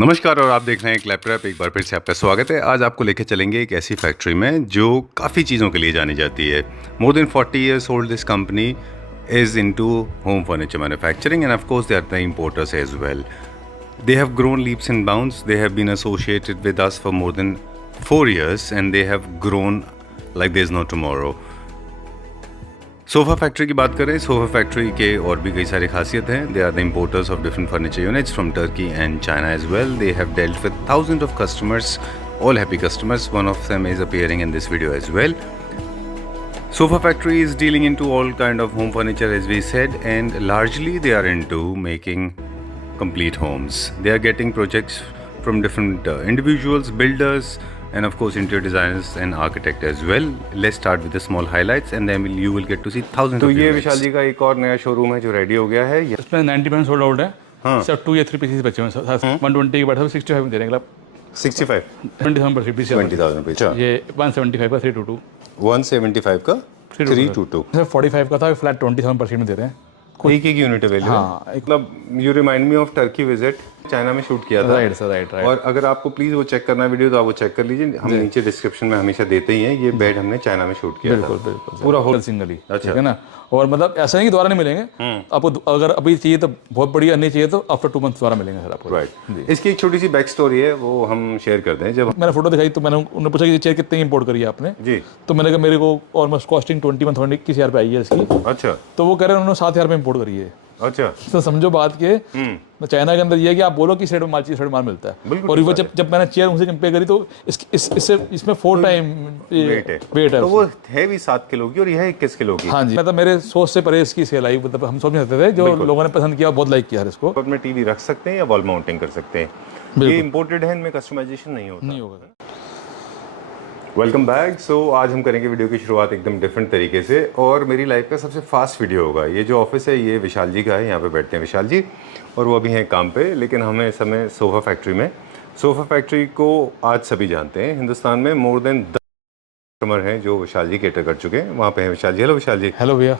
नमस्कार और आप देख रहे हैं क्लैपट्रैप। एक बार फिर से आपका स्वागत है। आज आपको लेके चलेंगे एक ऐसी फैक्ट्री में जो काफ़ी चीज़ों के लिए जानी जाती है। More than 40 years old this company is into home furniture manufacturing and of course they are the importers as well. They have grown leaps and bounds. They have been associated with us for more than 4 years and they have grown like there is no tomorrow. Sofa factory की बात करें, sofa factory के और भी कई सारी खासियत हैं। They are the importers of different furniture units from Turkey and China as well. They have dealt with thousand of customers, all happy customers. One of them is appearing in this video as well. Sofa Factory is dealing into all kind of home furniture as we said, and largely they are into making complete homes. They are getting projects from different individuals, builders, and of course interior designers and architect as well. Let's start with the small highlights and then you will get to see thousands of units. तो ये विशाल जी का एक और नया showroom है जो ready हो गया है। इसमें 90% सोल्ड आउट है। हाँ। सिर्फ 2 या 3 पीसेस बचे हुए हैं। 120 के बैठा 65 में दे देंगे आप। 65 27% पीस 20,000 रुपये। ये 175 का 322 175 का 322 45 का था, फ्लैट 27% में दे रहे हैं। एक यूनिट अवेलेबल। हाँ, मतलब you remind me of Turkey visit, China में शूट किया था। Right sir, right. और अगर आपको प्लीज वो चेक करना वीडियो तो आप वो चेक कर लीजिए। हम नीचे डिस्क्रिप्शन में हमेशा देते ही हैं। ये बेड हमने चाइना में शूट किया था। बिल्कुल पूरा होल सिंगल ही। अच्छा है ना। और मतलब ऐसा नहीं कि दोबारा नहीं मिलेंगे आपको। अगर अभी चाहिए तो बहुत बढ़िया, नहीं चाहिए तो आफ्टर 2 मंथ दोबारा मिलेंगे सर आपको। राइट। इसकी एक छोटी सी बैक स्टोरी है, वो हम शेयर करते हैं। जब मैंने फोटो दिखाई तो मैंने उन्होंने पूछा कि ये चेयर कितने इंपोर्ट करी है आपने जी, तो मैंने कहा मेरे को ऑलमोस्ट कॉस्टिंग 21,000 पे आई है इसकी। अच्छा। तो वो कह रहे हैं उन्होंने 7,000 में इंपोर्ट करी है। अच्छा। तो समझो बात के चाइना के अंदर ये है कि आप बोलो कि सेट माल चीज माल मिलता है। और वो जब मैंने चेयर उनसे कंपेयर करी तो इसमें 4 टाइम वेट है। तो वो है भी 7 किलो की और यह है 21 किलो की। हाँ जी, मतलब मेरे सोच से परे इसकी सेल आई। मतलब हम सोच नहीं सकते थे, जो लोगों ने पसंद किया बहुत लाइक किया इसको। अपने टीवी रख सकते हैं या वॉल माउंटिंग कर सकते हैं। ये इंपोर्टेड है, इनमें कस्टमाइजेशन नहीं होगा। Welcome back. सो आज हम करेंगे वीडियो की शुरुआत एकदम डिफरेंट तरीके से और मेरी लाइफ का सबसे फास्ट वीडियो होगा। ये जो ऑफिस है ये विशाल जी का है, यहाँ पे बैठते हैं विशाल जी और वो अभी हैं काम पे। लेकिन हमें इस समय सोफ़ा फैक्ट्री में, सोफ़ा फैक्ट्री को आज सभी जानते हैं। हिंदुस्तान में मोर देन 10 कस्टमर हैं जो विशाल जी केटर कर चुके हैं। वहाँ पे हैं विशाल जी। हेलो विशाल जी। हेलो भैया।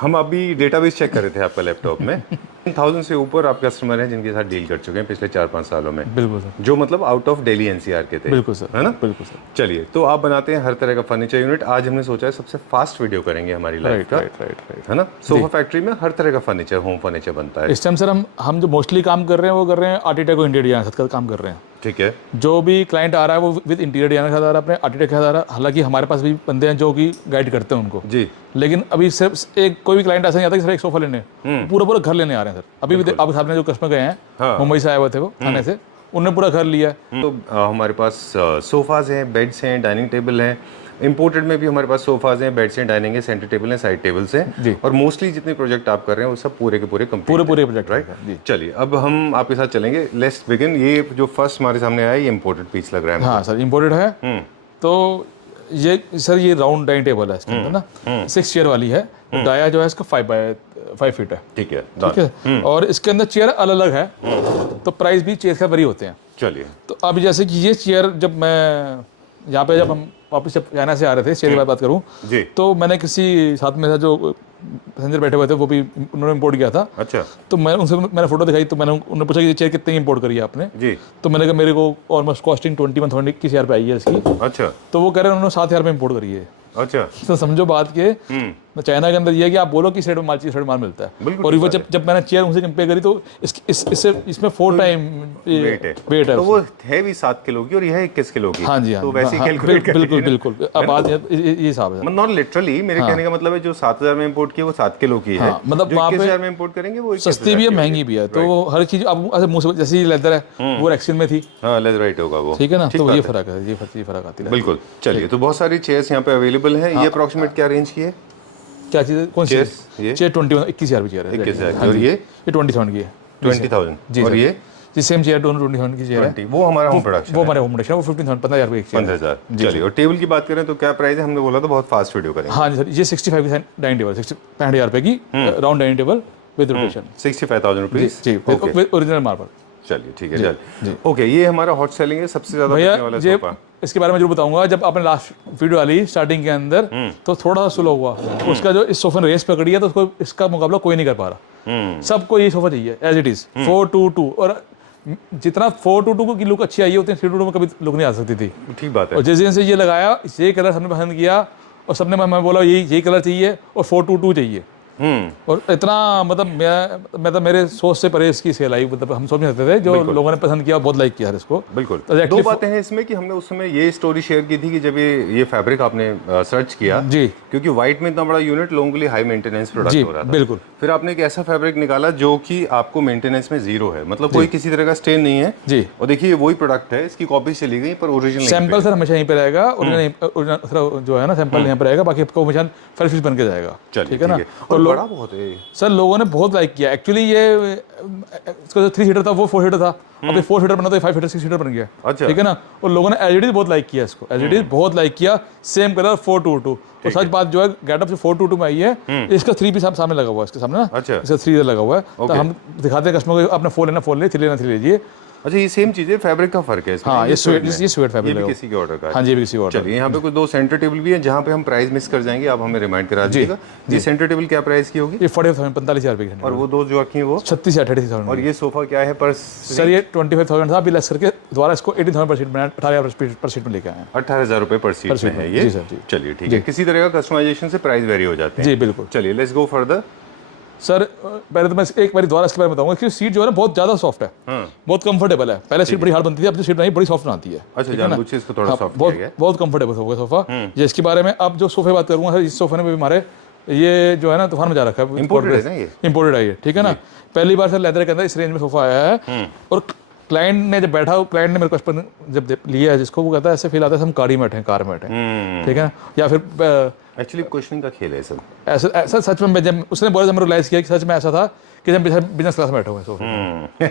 हम अभी डेटाबेस चेक कर रहे थे आपका लैपटॉप में। 1000 से ऊपर आप कस्टमर हैं जिनके साथ डील कर चुके हैं पिछले 4-5 सालों में। बिल्कुल सर। जो मतलब आउट ऑफ दिल्ली एनसीआर के थे। बिल्कुल सर, है ना। बिल्कुल सर। चलिए, तो आप बनाते हैं हर तरह का फर्नीचर यूनिट। आज हमने सोचा है सबसे फास्ट वीडियो करेंगे हमारी लाइफ का। राइट। है ना। सोफा फैक्ट्री में हर तरह का फर्नीचर, होम फर्नीचर बनता है। इस टाइम सर हम जो मोस्टली काम कर रहे हैं वो कर रहे हैं आर्किटेक्ट को इंटीरियर डिजाइन का काम कर रहे हैं। ठीक है। जो भी क्लाइंट आ रहा है वो विद इंटीरियर डिजाइनर के साथ आ रहा है, अपने आर्किटेक्ट के साथ आ रहा है। हालांकि हमारे पास भी बंदे हैं जो कि गाइड करते हैं उनको जी। लेकिन अभी सिर्फ एक कोई भी क्लाइंट ऐसा नहीं आता कि सर एक सोफा लेने, पूरा घर लेने आ रहे हैं सर। अभी भी अब सामने जो कस्टमर गए हैं मुंबई से आए हुए थे, वो थाने से, उन्होंने पूरा घर लिया। तो हमारे पास सोफाज हैं, बेड्स हैं, डाइनिंग टेबल हैं। इंपोर्टेड में भी हमारे पास सोफाज हैं, बेड्स हैं, डाइनिंग है, सेंटर टेबल हैं, साइड टेबल्स हैं। और मोस्टली जितने प्रोजेक्ट आप कर रहे हैं वो सब पूरे के पूरे कंप्लीट पूरे प्रोजेक्ट। राइट। चलिए, अब हम आपके साथ चलेंगे। Let's begin. ये जो फर्स्ट हमारे सामने आया ये इंपोर्टेड पीस लग रहा है। हाँ सर, इंपोर्टेड है। तो ये सर ये राउंड डाइनिंग टेबल है इसके अंदर ना, 6 चेयर वाली है। डाया जो है इसका 5 फीट है। ठीक है। और इसके अंदर चेयर अलग अलग है, तो प्राइस भी चेयर का वरी होते हैं। चलिए, तो अब जैसे कि ये चेयर जब मैं यहाँ पे जब हम वापस जब चाइना से आ रहे थे, चेयर की बात करूँ तो मैंने किसी साथ में जो पैसेंजर बैठे हुए थे वो भी उन्होंने इंपोर्ट किया था। अच्छा। तो मैंने फोटो दिखाई तो उन्होंने पूछा कि ये चेयर कितने इंपोर्ट करी है आपने जी। तो मैंने कहा मेरे को ऑलमोस्ट कॉस्टिंग 21,000 पे आई है इसकी। अच्छा। तो वो कह रहे हैं उन्होंने 7,000 में इंपोर्ट करी है। अच्छा। तो समझो बात के चाइना के अंदर ये है कि आप बोलो कि सेट माल मिलता है। और वो जब मैंने चेयर उनसे कंपेयर करी तो इसमें 4 टाइम वेट है। तो वो है भी 7 किलो की और यह है 21 किलो की। हाँ जी। तो वैसे ही कैलकुलेट बिल्कुल। अब बात ये हिसाब है, नॉट लिटरली। मेरे कहने का मतलब है जो 7,000 में इंपोर्ट किया वो 7 किलो की है। मतलब वहाँ पे 21,000 में इंपोर्ट करेंगे वो सस्ती भी है, महंगी भी है। तो हर चीज अब मुंह से जैसे लेदर है वो एक्सिल में थी। हाँ, लेदर राइट होगा वो। ठीक है ना। तो ये फर्क है, ये फर्क आती है। बिल्कुल। चलिए, तो बहुत सारी चेयर्स यहाँ पे अवेलेबल है। ये अप्रोक्सीमेट क्या रेंज की है? क्या चीज़? कौन सी चेयर? 21,000 की चेयर है। 21,000। और ये 20,000 की है। 20,000 जी। और ये जी सेम चेयर 20,000 की चेयर है। वो हमारा होम प्रोडक्शन, वो हमारे होम प्रोडक्शन, वो 15,000 15,000 रुपये एक चेयर। 15,000। चलिए, और टेबल की बात करें तो क्या प्राइस है? हमने बोला था बहुत फास्ट वीडियो करेंगे। हाँ जी सर, ये 65 की डाइनिंग टेबल, 65,000 रुपये की round dining table with rotation. 65,000 rupees जी, ओरिजिनल मार्बल। चलिए, ठीक है। चलिए, ओके। ये हमारा हॉट सेलिंग है, सबसे ज्यादा बिकने वाला सोफा। इसके बारे में जरूर बताऊंगा। जब आपने लास्ट वीडियो डाली स्टार्टिंग के अंदर तो थोड़ा सा स्लो हुआ। उसका जो इस सोफे ने रेस पकड़ी है तो उसको इसका मुकाबला कोई नहीं कर पा रहा। सबको ये सोफा चाहिए एज इट इज 422। और जितना 422 की लुक अच्छी आई है उतनी 322 में कभी लुक नहीं आ सकती थी। ठीक बात है। और जिस दिन से ये लगाया ये कलर हमने पसंद किया और सबने मैं बोला यही कलर चाहिए और 422 चाहिए। और इतना मतलब मैं तो मेरे सोच से परे इसकी सेल आई, मतलब हम सोच नहीं सकते थे, जो लोगों ने पसंद किया बहुत लाइक किया है इसको। बिल्कुल। तो दो बातें हैं इसमें कि हमने उस समय ये स्टोरी शेयर की थी कि जब ये फैब्रिक आपने सर्च किया जी, क्योंकि व्हाइट में इतना बड़ा यूनिट लोगों के लिए हाई मेंटेनेंस प्रोडक्ट हो रहा था। बिल्कुल। फिर आपने एक ऐसा फैब्रिक निकाला जो कि आपको मेंटेनेंस में जीरो है, मतलब कोई किसी तरह का स्टेन नहीं है जी। और देखिए वही प्रोडक्ट है, इसकी कॉपी चली गई पर ओरिजिनल सैंपल सर हमेशा यहीं पे रहेगा, ओरिजिनल जो है ना सैंपल यहाँ पे रहेगा, बाकी आपको हमेशा फ्रेश पीस बन के जाएगा। ठीक है ना। और बड़ा बहुत है सर, लोगों ने बहुत लाइक किया। एक्चुअली ये इसका जो 3 सीटर था वो 4 सीटर था, अब 4 सीटर बना तो 5 सीटर 6 सीटर बन गया। अच्छा। ठीक है ना। और लोगों ने एलईडी बहुत लाइक किया इसको, एलईडी बहुत लाइक किया। Same colour 422। और सच बात जो है गेटअप से 422 में आई है, इसका 3 पीस सामने लगा हुआ है इसके सामने ना। अच्छा। इसका 3 लगा हुआ है, तो हम दिखाते हैं कस्टमर को, आपने 4 लेना 4 ले, 3 लेना 3 लीजिए। अच्छा, ये सेम चीज है, फैब्रिक का फर्क है इसमें। हाँ, ये स्वेट फैब्रिक है, किसी के ऑर्डर का है। हाँ जी, किसी ऑर्डर। चलिए, यहाँ पे कुछ 2 सेंटर टेबल भी है जहाँ पे हम प्राइस मिस कर जाएंगे, आप हमें रिमाइंड करा दीजिएगा। ये सेंटर टेबल क्या प्राइस की होगी? ये 45,000 रुपए की। और वो 2 जो रखी है वो 36,000। और ये सोफा क्या है पर सर? ये 25,000 था, अभी लेस करके दोबारा इसको 18,000 पर सीट बनाया, 18,000 पर सीट में लेके आए। 18,000 रुपए पर सीट में है ये। चलिए ठीक है, किसी तरह का कस्टमाइजेशन से प्राइस वेरी हो जाते हैं। जी बिल्कुल। चलिए लेट्स गो फर्दर। सर पहले तो मैं एक बार दोबारा इसके बारे में बताऊंगा कि सीट जो है ना बहुत ज़्यादा सॉफ्ट है, बहुत कंफर्टेबल है। पहले सीट बड़ी हार्ड बनती थी, अब जो सीट बनाई बड़ी सॉफ्ट बनाती है। अच्छा, जानबूझ के इसको थोड़ा सॉफ्ट किया गया है। बहुत कंफर्टेबल हो गया सोफा। जिसके बारे में अब जो सोफे बात करूंगा सर, इस सोफे ने भी हमारे ये जो है ना तूफान मचा रखा है। इंपोर्टेड है ये, इंपोर्टेड है ये। ठीक है ना। पहली बार सर लेदर के अंदर इस रेंज में सोफा आया है। और क्लाइंट ने जब बैठा, क्लाइंट ने मेरे को जब लिया है जिसको, वो कहता है ऐसे फील आता है हम कार में बैठे हैं। ठीक है ना। या फिर एक्चुअली क्वेश्चनिंग का खेल है सब। ऐसा सच में जब उसने बोला, जब मैं रियलाइज किया कि सच में ऐसा था कि जब बिजनेस क्लास में बैठे हुए सोफे।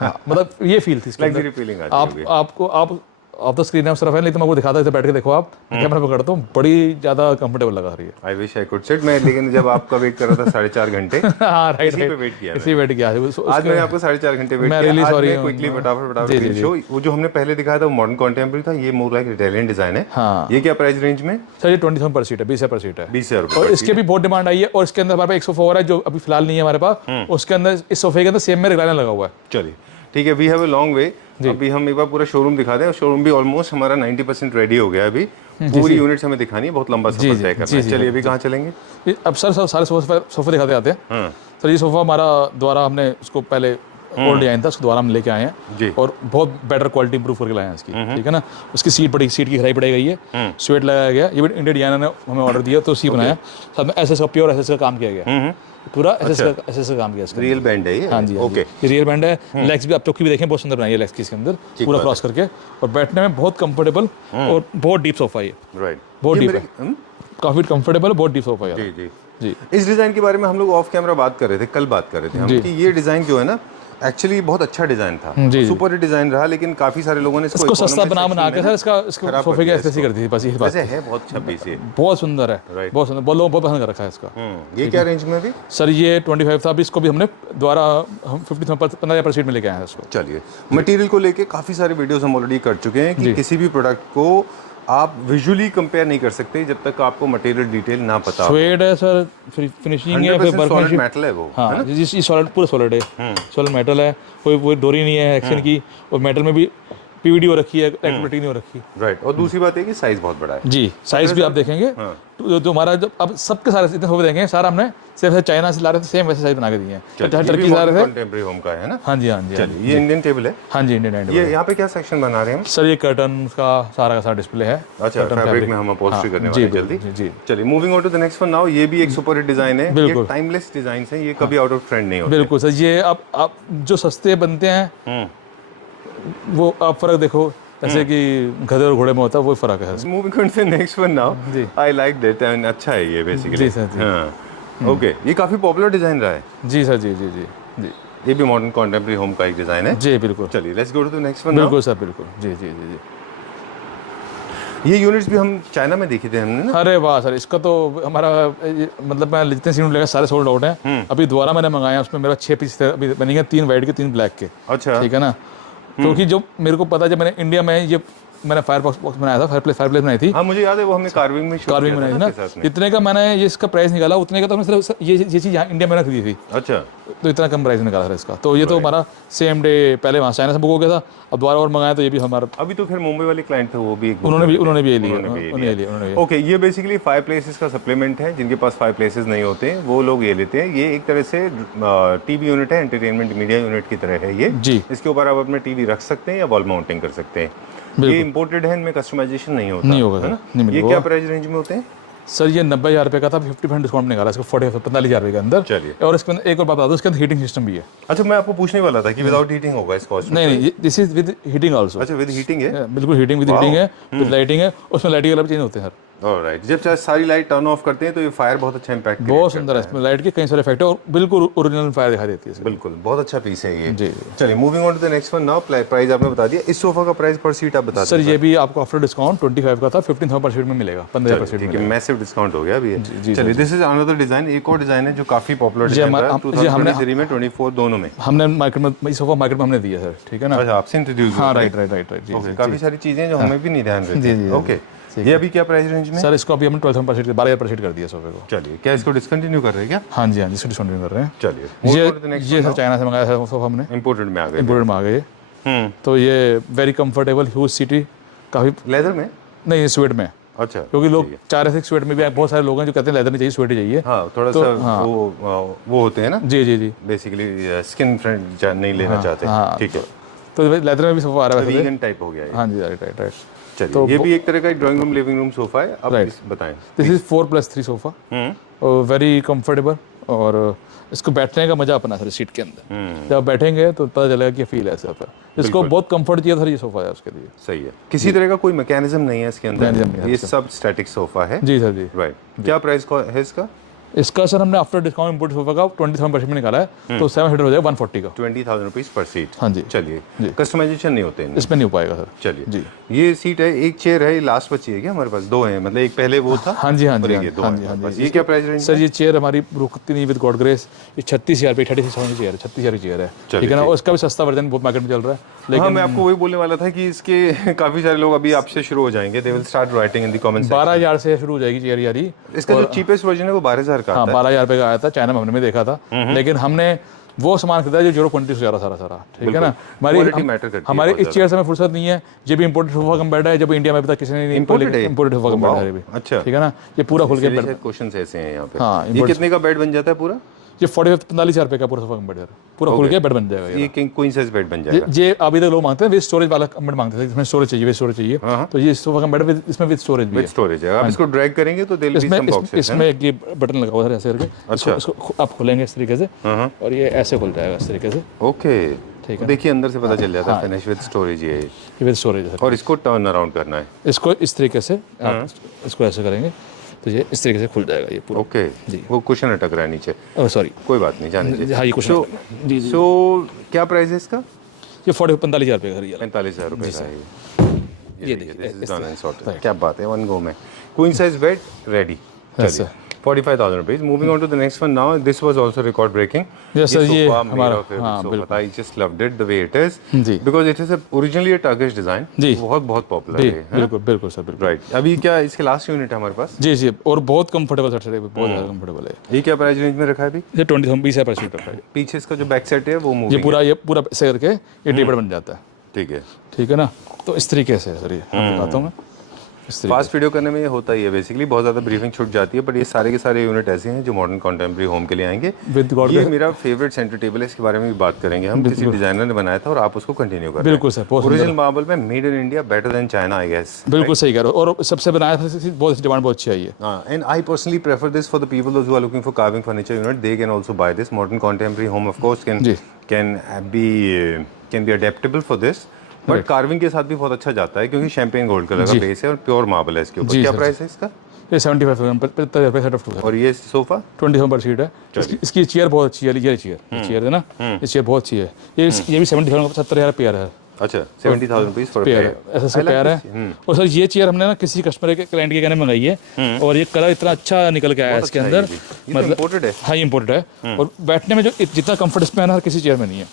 हाँ, मतलब ये फील थी। लग्जरी फीलिंग आती है। आपको आप तो स्क्रीन सिर्फ है, नहीं तो मैं वो दिखाता इधर बैठ के देखो, आप कैमरा पकड़ता हूँ, बड़ी ज्यादा कंफर्टेबल लगा रही है। I wish I could seat. मैं लेकिन जब आपका वेट कर रहा था 4.5 घंटे, हाँ राइट, इसी पे वेट किया, इसी वेट किया। आज मैंने आपको 4.5 घंटे वेट किया। Really sorry. क्विकली फटाफट शो। वो जो हमने पहले दिखाया था वो मॉडर्न कॉन्टेम्परेरी था, ये मोर लाइक इटालियन डिजाइन है। हाँ। ये क्या प्राइस रेंज में? सर ये 20,000 पर सीट है, 20,000 पर सीट है। 20,000 रुपए। और इसके भी बहुत डिमांड आई है। और इसके अंदर हमारे पास एक सोफा और है जो अभी फिलहाल नहीं है हमारे पास, उसके अंदर इस सोफे के अंदर सेम में रिक्लाइनर लगा हुआ है। चलिए ठीक है, we have a long way. अभी हम एक बार पूरा शोरूम दिखा दें। शोरूम भी ऑलमोस्ट हमारा 90% रेडी हो गया। अभी पूरी यूनिट्स हमें दिखानी है, बहुत लंबा सफर तय करना है। चलिए अभी कहाँ चलेंगे? अब सर सारे सोफे दिखाते आते हैं। सर ये सोफा हमारा द्वारा हमने उसको पहले ओल्ड डिजाइन था, उसको द्वारा हम लेके आए हैं और बहुत बेटर क्वालिटी इंप्रूव करके लाए हैं इसकी। ठीक है ना। उसकी सीट की खराई पड़ाई गई है, स्वेट लगाया गया। ये भी इंडियन डिजाइनर ने हमें ऑर्डर दिया तो सी बनाया। साथ में एसएस का प्योर एसएस का काम किया गया, पूरा एसएस का काम किया इसका। रियल बैंड है ये? हाँ जी, ओके, ये रियल बैंड है। लेग्स भी आप चौकी भी देखें, बहुत सुंदर बनाई है लेग्स की इसके अंदर, पूरा क्रॉस करके। और बैठने में बहुत कंफर्टेबल और बहुत डीप सोफा है। राइट, बहुत डीप है, काफी कंफर्टेबल, बहुत डीप सोफा है। जी जी जी। इस डिजाइन के बारे में हम लोग ऑफ कैमरा बात कर रहे थे, कल बात कर रहे थे हम कि ये डिजाइन जो है ना एक्चुअली बहुत अच्छा डिजाइन था, सुपर डिजाइन रहा, लेकिन काफी सारे लोगों ने इसको सस्ता बना के सर इसका सोफे की ऐसे कर दी थी। बस ये बात है, बहुत 26 है, बहुत सुंदर है, बहुत सुंदर, बहुत लोगों बहुत पसंद कर रखा है इसका। ये क्या रेंज में भी? सर ये 25 था, अभी इसको भी हमने द्वारा हम 15% में लेके आए हैं इसको। चलिए, मटेरियल को लेके काफी सारे वीडियोस हम ऑलरेडी कर चुके हैं कि किसी भी प्रोडक्ट को आप विजुअली कंपेयर नहीं कर सकते जब तक आपको मटेरियल डिटेल ना पता हो। स्वेट है सर, फिनिशिंग है, फिर सॉलिड मेटल है वो। हाँ, ये सॉलिड, पूरा सॉलिड है, सॉलिड मेटल है, कोई डोरी नहीं है एक्शन की। और मेटल में भी पीवीडी हो रखी है, एक्टिविटी नहीं हो रखी। राइट। और दूसरी बात है कि साइज बहुत बड़ा है। जी, साइज भी आप देखेंगे जो हमारा जो अब सबके सारे इतने सोफे देखेंगे, सारा हमने सिर्फ चाइना से ला रहे थे, सेम वैसे साइज बना के दिए हैं। टर्की से ला रहे थे, कंटेम्परेरी होम का है ना। हाँ जी, हाँ जी। ये इंडियन टेबल है? हाँ जी, इंडियन टेबल। ये यहाँ पे क्या सेक्शन बना रहे हैं हम? सर ये कर्टन का सारा डिस्प्ले है। अच्छा, फैब्रिक में हम अपहोल्स्ट्री करने वाले हैं जल्दी। जी। चलिए, moving on to the next one now. ये भी एक सुपर हिट डिजाइन है, ये टाइमलेस डिजाइन है, ये कभी आउट ऑफ ट्रेंड नहीं होते। बिल्कुल सर, ये आप जो सस्ते बनते हैं वो आप फर्क देखो, जैसे कि गधे और घोड़े में होता है, वो फर्क है। Moving on to the next one now. I like that and अच्छा है ये बेसिकली। जी सर, जी। हां, ओके, ये काफी पॉपुलर डिजाइन रहा है। जी सर, जी जी जी जी। ये भी मॉडर्न कंटेम्परेरी होम का एक डिजाइन है। जी बिल्कुल। चलिए let's go to the next one now. बिल्कुल सर, बिल्कुल। जी जी जी जी। ये यूनिट्स भी हम चाइना में देखे थे हमने ना। अरे वाह सर, इसका तो हमारा मतलब मैं जितने यूनिट लेगा सारे सोल्ड आउट हैं। अभी दोबारा मैंने मंगाया, उसमें मेरा 6 पीस अभी बनेंगे, 3 वाइट के 3 ब्लैक के। अच्छा, ठीक है ना। क्योंकि जो मेरे को पता है, जब मैंने इंडिया में ये मैंने फायर बॉक्स बनाया था, फायर प्लेस बनाई थी। हाँ मुझे याद है, वो हमने कार्विंग में कार्विंग बनाई थी ना, इतने का मैंने ये इसका प्राइस निकाला, उतने का तो हमने सिर्फ ये चीज़ यहाँ इंडिया में खरीदी थी। अच्छा, तो इतना कम प्राइस निकाला था इसका। तो ये तो हमारा सेम डे पहले वहाँ चाइना से बुक हो गया था, अब दोबारा और मंगाया, तो ये भी हमारा अभी तो फिर मुंबई वाले क्लाइंट थे, वो भी उन्होंने भी लिया। ओके, ये बेसिकली 5 प्लेसेस का सप्लीमेंट है। जिनके पास 5 प्लेसेस नहीं होते वो लोग ये लेते हैं। ये एक तरह से टीवी यूनिट है, एंटरटेनमेंट मीडिया यूनिट की तरह है ये जी। इसके ऊपर आप अपने टीवी रख सकते हैं या वॉल माउंटिंग कर सकते हैं। ये इंपोर्टेड है, इनमें कस्टमाइजेशन नहीं होता, नहीं होगा, है ना। ये क्या प्राइस रेंज में होते हैं सर? ये 90,000 रुपये का था, 50% डिस्काउंट निकाला इसको 45,000 रुपये के अंदर। चलिए, और इसके अंदर एक और बता दो, इसके अंदर हीटिंग सिस्टम भी है। अच्छा, मैं आपको पूछने वाला था कि विदाउट हीटिंग होगा इस कॉस्ट में? नहीं, this is with heating also. अच्छा, विद हीटिंग है, बिल्कुल हीटिंग विद हीटिंग है, विद लाइटिंग है, उसमें लाइटिंग कलर चेंज होते हैं सर। ऑलराइट, जब सारी लाइट टर्न ऑफ करते हैं तो ये फायर बहुत अच्छा इंपैक्ट, बहुत सुंदर है, इसमें लाइट के कई सारे इफेक्ट है और बिल्कुल ओरिजिनल फायर दिखाई देती है। बिल्कुल, बहुत अच्छा पीस है ये जी। चलिए, moving on to the next one now. Price आपने बता दिया। इस सोफा का प्राइस पर सीट आप बता सर? ये भी आपको आफ्टर डिस्काउंट 25 का था, 15,000 पर सीट में मिलेगा, 15% ठीक है, मैसिव डिस्काउंट हो गया अभी। चलिए, दिस इज अनदर डिजाइन, एक और डिजाइन है जो काफी पॉपुलर डिजाइन है 2023 में 24 दोनों में। हमने मार्केट में, इस सोफा मार्केट में हमने दिया सर, ठीक है ना। अच्छा, आपसे इंट्रोड्यूस। हाँ, राइट। ओके, काफी सारी चीजें जो हमें भी नहीं ध्यान रहती। ओके, ये अभी क्या प्राइस रेंज में? सर इसको अभी हमने 12,000% कर दिया सोफे को। चलिए, क्या इसको डिस्कंटिन्यू कर रहे हैं क्या? हाँ जी, इसको डिस्कंटिन्यू कर रहे हैं। चलिए, ये सर चाइना से मंगाया था सोफा हमने, इंपोर्टेड में आ गए। तो ये वेरी कंफर्टेबल, ह्यूज सीटी, काफी लेदर में नहीं, स्वेट में। अच्छा, क्योंकि लोग चाह रहे थे स्वेट में भी, बहुत सारे लोग हैं जो कहते हैं लेदर नहीं चाहिए, स्वेट ही चाहिए। हाँ, थोड़ा सा वो होते हैं ना। जी, बेसिकली स्किन फ्रेंड नहीं लेना चाहते। ठीक है, तो लेदर में भी सोफा आ रहा है, वीगन टाइप हो गया है। हाँ जी, राइट। तो ये भी एक तरह का drawing room living room sofa है। अब बताएं। This is 4+3 sofa, very comfortable, और इसको बैठने का मजा अपना सर सीट के अंदर। जब बैठेंगे तो पता चलेगा कि फील है ऐसा। इसको बहुत कंफर्ट चाहिए सर, ये सोफा है उसके लिए। सही है, किसी तरह का कोई मैकेनिज्म नहीं है इसके अंदर, ये सब स्टैटिक सोफा है। जी सर, जी राइट। क्या प्राइस है इसका? इसका सर हमने आफ्टर डिस्काउंट इंपोर्ट सोफा का 27% में निकाला है, तो 7 सीटर हो जाएगा 140 का, 20,000 रुपीज पर सीट। हाँ जी। चलिए, कस्टमाइजेशन नहीं होते इसमें, नहीं हो पाएगा सर। चलिए जी, ये सीट है, एक चेयर है, लास्ट बची है क्या हमारे पास? 2 हैं, मतलब एक पहले वो था। हाँ जी। ये क्या प्राइस रेंज? सर ये चेयर हमारी रुकती नहीं विद गॉड ग्रेस, ये 36,000 रुपये 36,000 की चेयर है, 36,000 की चेयर है, ठीक है ना। और इसका भी सस्ता वर्जन बहुत मार्केट में चल रहा है। लेकिन मैं आपको वही बोलने वाला था कि इसके काफी सारे लोग अभी आपसे शुरू हो जाएंगे, they will start writing in the comments. 12,000 से शुरू हो जाएगी चेयर यारी। इसका जो चीपेस्ट वर्जन है वो 12,000 का आता है। 12,000 रुपये का आया था, चाइना में हमने देखा था। लेकिन हमने वो सामान खरीदा जो 0 क्वांटिटी से सारा, ठीक है ना। हमारी इस चेयर से हमें फुर्सत नहीं है। ये भी इंपोर्टेड सोफा कम बेड है, जब इंडिया में अभी तक किसी ने इंपोर्टेड सोफा कम बेड है। अच्छा, ठीक है ना। ये पूरा खुल के बेड, क्वेश्चन ऐसे हैं यहाँ पे। हाँ, ये कितने का बेड बन जाता है पूरा? ये 45,000 रुपये का पूरा सोफा कम बेड है, पूरा खुल के बेड बन जाएगा। ये क्वीन साइज बेड बन जाएगा। ये अभी तक लोग मांगते हैं विद स्टोरेज वाला बेड मांगते थे, इसमें स्टोरेज चाहिए, विद स्टोरेज चाहिए। तो ये सोफा कम बेड इसमें विद स्टोरेज भी है। स्टोरेज है, आप इसको ड्रैग करेंगे तो इसमें एक ये बटन लगा हुआ है ऐसे करके, इसको आप खोलेंगे इस तरीके से, और ये ऐसे खुल जाएगा इस तरीके से। ओके, ठीक है। देखिए अंदर से पता चल जाता है फिनिश विद स्टोरेज, ये विद स्टोरेज है। और इसको टर्न अराउंड करना है, इसको इस तरीके से आप इसको ऐसे करेंगे तो ये इस तरीके से खुल जाएगा ये पूरा। ओके जी। वो कुशन अटक रहा है नीचे। ओह सॉरी, कोई बात नहीं, जाने दीजिए। हाँ, ये कुशन। जी। सो क्या प्राइस है इसका? ये 45,000 रुपये का, 45,000 रुपये का है ये देखिए। क्या बात है, वन गो में क्वीन साइज बेड रेडी। चलिए, 45,000 rupees. Moving on to the next one now. This was also record breaking. Yes sir, ये हमारा, हाँ बिल्कुल। I just loved it the way it is. Ji. Because it is originally a Turkish design. जी। बहुत popular है। बिल्कुल sir, बिल्कुल। Right. अभी क्या इसके लास्ट यूनिट है हमारे पास? जी, और बहुत कंफर्टेबल सर, बहुत ज़्यादा कंफर्टेबल है। ये क्या प्राइस रेंज में रखा है अभी? ये 20,000 रखा है। पीछे इसका जो बैक सेट है वो मूव, ये पूरा ऐसे करके ये टेबल बन जाता है। ठीक है ना। तो इस तरीके से सर ये बताता हूँ मैं। फास्ट वीडियो करने में ये होता ही है बेसिकली, बहुत ज़्यादा ब्रीफिंग छूट जाती है, बट ये सारे के सारे यूनिट ऐसे हैं जो मॉडर्न कंटेम्प्रेरी होम के लिए आएंगे। ये मेरा फेवरेट सेंटर टेबल है, इसके बारे में भी बात करेंगे हम। किसी डिजाइनर ने बनाया था और आप उसको कंटिन्यू कर रहे हैं। बिल्कुल सर, ओरिजिनल मार्बल में, made in India, better than China I guess. बिल्कुल सही कह रहे हो, और सबसे बनाया था, बहुत डिमांड बहुत अच्छी आई है। हां, and I personally prefer this for the people those who are looking for carving furniture unit, they can also buy this. Modern contemporary home of course can be adaptable for this, but carving के साथ भी बहुत अच्छा जाता है क्योंकि champagne gold colour का base है और प्योर मार्बल है इसके ऊपर। क्या प्राइस है इसका? ये 75,000 और ये सोफा 20,000 पर सीट है। इसकी चेयर बहुत अच्छी है, ये चेयर है ना, ये चेयर बहुत अच्छी है। ये भी 70,000 पेयर है। अच्छा 70,000 रुपीज फॉर पेयर है, ऐसा से पेयर है। और सर ये चेयर हमने ना किसी कस्टमर के क्लाइंट के कहने में मंगाई है, और ये कलर इतना अच्छा निकल के आया है इसके अंदर, मतलब इंपोर्टेड है। हाँ इंपोर्टेड है, और बैठने में जो जितना कंफर्ट इसमें है ना किसी चेयर में नहीं है।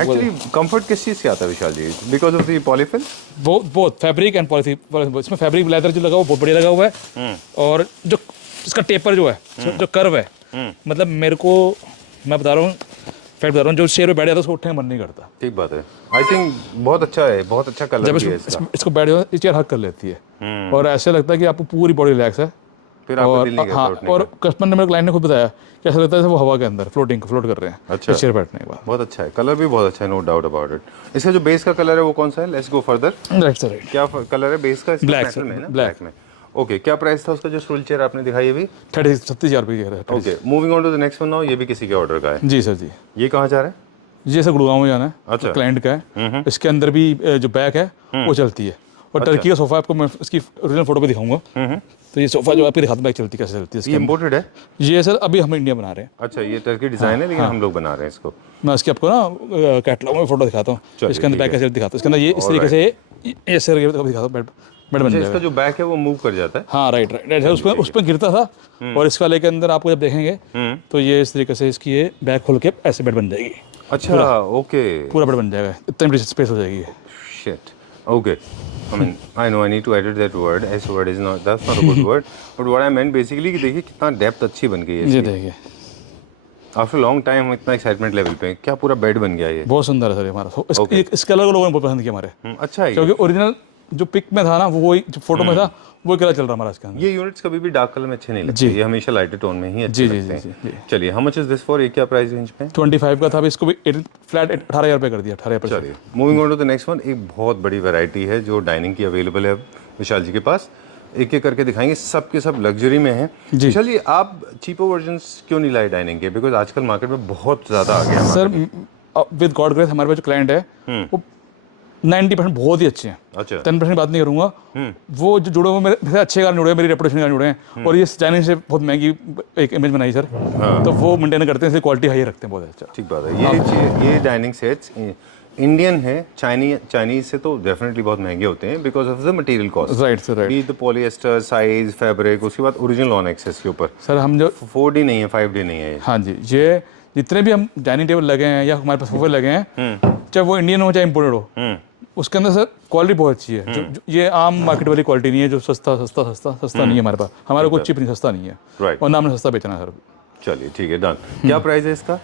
एक्चुअली कंफर्ट किस चीज़ से आता है Vishal ji? Because of the polyfill, both fabric and polythene. इसमें फैब्रिक लेदर जो लगा हुआ बहुत बढ़िया लगा हुआ है, और जो इसका टेपर जो है, जो कर्व है, मतलब मेरे को, मैं बता रहा हूँ, फैक्ट बता रहा हूँ, जो चेयर पे बैठ जाता है उसको उठने का मन नहीं करता। ठीक बात है। आई थिंक बहुत अच्छा है, बहुत अच्छा कलर भी है इसका। इसको बैठ जाता है, चेयर हक कर लेती है, और ऐसे लगता है कि आपको पूरी बॉडी रिलैक्स है। फिर आपको दिल नहीं करता हाँ, उठने और कस्टमर ने, मेरे क्लाइंट ने खुद बताया कि ऐसा लगता है वो हवा के अंदर फ्लोट कर रहे हैं। अच्छा, चेयर बैठने के बाद बहुत अच्छा है, कलर भी बहुत अच्छा है, नो डाउट अबाउट इट। इसका जो बेस का कलर है वो कौन सा है? Let's go further. Right sir, right. क्या कलर है बेस का? ब्लैक में ना, ब्लैक में। ओके, क्या प्राइस था उसका जो स्टूल चेयर आपने दिखाई अभी? 36,000 रुपये कह रहे हैं। Okay, moving on to the next one now. ये भी किसी के ऑर्डर का है? जी सर जी। ये कहाँ जा रहा है? ये सर गुड़गांव में जाना है। अच्छा, क्लाइंट का है। इसके अंदर भी जो बैक है वो चलती है, और टर्की का सोफा आपको मैं इसकी ओरिजिनल फोटो पे दिखाऊंगा। तो ये सोफा जो आपको दिखाता बैक चलती कैसे चलती है। ये इंपोर्टेड है? ये सर अभी हम इंडिया बना रहे हैं। अच्छा, ये टर्की डिजाइन है, लेकिन हम लोग बना रहे हैं इसको। मैं इसकी आपको ना कैटलॉग में फोटो दिखाता हूँ, इसके अंदर बैक कैसे दिखाता हूँ। इसके अंदर ये इस तरीके से ऐसे दिखाता हूँ, बेड बन जाएगा। इसका जो बैक है वो मूव कर जाता है। हाँ राइट राइट, उस पर गिरता था, और इस वाले के अंदर आपको जब देखेंगे तो ये इस तरीके से इसकी ये बैक खोल के ऐसे बेड बन जाएगी। अच्छा, ओके, पूरा बेड बन जाएगा, इतनी बड़ी स्पेस हो जाएगी। Shit, okay. I mean, I know I need to edit that word. S word is not, that's not a good word. But what I meant basically कि देखिए कितना डेप्थ अच्छी बन गई है। ये देखिए, आफ्टर लॉन्ग टाइम इतना एक्साइटमेंट लेवल पे क्या पूरा बेड बन गया ये। बहुत सुंदर है सर हमारा। इस कलर को लोगों ने बहुत पसंद किया हमारे। अच्छा है, क्योंकि ओरिजिनल जो पिक में था ना, वो वही जो फोटो में था वही कलर चल रहा हमारा इसके अंदर। ये यूनिट्स कभी भी डार्क कलर में अच्छे नहीं लगते, ये हमेशा लाइटर टोन में ही अच्छे लगते हैं। चलिए, how much is this for? ये क्या प्राइस रेंज पे? 25 का था, अभी इसको भी फ्लैट 18,000 रुपये कर दिया, 18,000। चलिए, moving on to the next one. एक बहुत बड़ी वैरायटी है जो डाइनिंग की अवेलेबल है विशाल जी के पास। एक एक करके दिखाएंगे, सब के सब लग्जरी में है। चलिए, आप चीपर वर्जन्स क्यों नहीं लाए डाइनिंग के? बिकॉज आजकल मार्केट में बहुत ज़्यादा आ गया। सर विद गॉड ग्रेस हमारे पास जो क्लाइंट है वो 90% बहुत ही अच्छे हैं। अच्छा, 10% बात नहीं करूंगा। वो जो जुड़े हुए मेरे अच्छे कारण जुड़े हैं, मेरी रेपुटेशन कारण जुड़े हैं, और ये डाइनिंग से बहुत महंगी एक इमेज बनाई सर। तो वो मेंटेन करते हैं, इसलिए क्वालिटी हाई रखते हैं, बहुत अच्छा। ठीक बात है। ये डाइनिंग सेट्स इंडियन है, चाइनीज से तो डेफिनेटली बहुत महंगे होते हैं because of the material cost. Right sir, right. The polyester, size, fabric, उसके बाद ओरिजिनल ऑन एक्सेस के ऊपर। सर हम जो 4D नहीं है, 5D नहीं है। हाँ जी, ये जितने भी हम डाइनिंग टेबल लगे हैं या हमारे पास सोफे लगे हैं, चाहे वो इंडियन हो चाहे इम्पोर्टेड हो, उसके अंदर सर क्वालिटी बहुत अच्छी है। जो ये आम मार्केट वाली क्वालिटी नहीं है, जो सस्ता नहीं है हमारे पास। हमारा कोई चिप नहीं, सस्ता नहीं है, और नाम ने सस्ता बेचना है सर। चलिए ठीक है, डन। क्या प्राइस है इसका?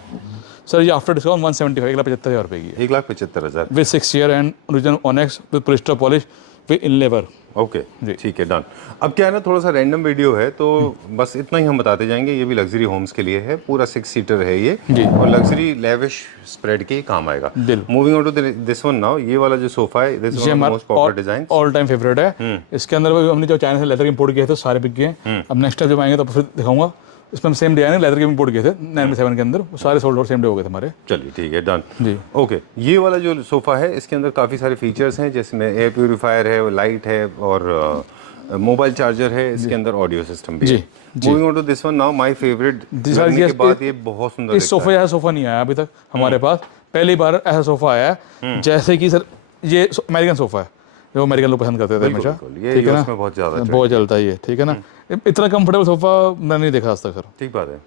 सर ये आफ्टर डिस्काउंट 175, 1,75,000 रुपये की है। 1,75,000 with 6 year and original onyx with polyester polish with इनलेवर। ओके, ठीक है, डन। अब क्या है ना, थोड़ा सा रैंडम वीडियो है, तो बस इतना ही हम बताते जाएंगे। ये भी लग्जरी होम्स के लिए है, पूरा 6 सीटर है ये, और लग्जरी लेविश स्प्रेड के काम आएगा। Moving on to this one now. ये वाला जो सोफा है, this is one of the most popular design, all time favourite है। इसके अंदर हमने जो चाइना से लेदर इंपोर्ट किए थे सारे बिक गए। अब नेक्स्ट टाइम जब आएंगे तो फिर दिखाऊंगा। इसमें सेम डिजाइन लेदर के इंपोर्ट किए थे 97 के अंदर, वो सारे सोल्ड आउट सेम डे हो गए थे हमारे। चलिए ठीक है, डन जी। ओके, ये वाला जो सोफा है इसके अंदर काफ़ी सारे फीचर्स हैं, जिसमें एयर प्यूरीफायर है, लाइट है, और मोबाइल चार्जर है। इसके अंदर ऑडियो सिस्टम भी है। Moving on to this one now, my favourite. के बाद ये बहुत सुंदर, इस सोफे जैसा सोफा नहीं आया अभी तक हमारे पास, पहली बार ऐसा सोफा आया है। जैसे कि सर ये अमेरिकन सोफा है, जो अमेरिकन लोग पसंद करते थे हमेशा, ठीक है ना, बहुत चलता है ये, ठीक है ना। इतना कंफर्टेबल सोफा मैंने नहीं देखा आज तक सर। ठीक बात है,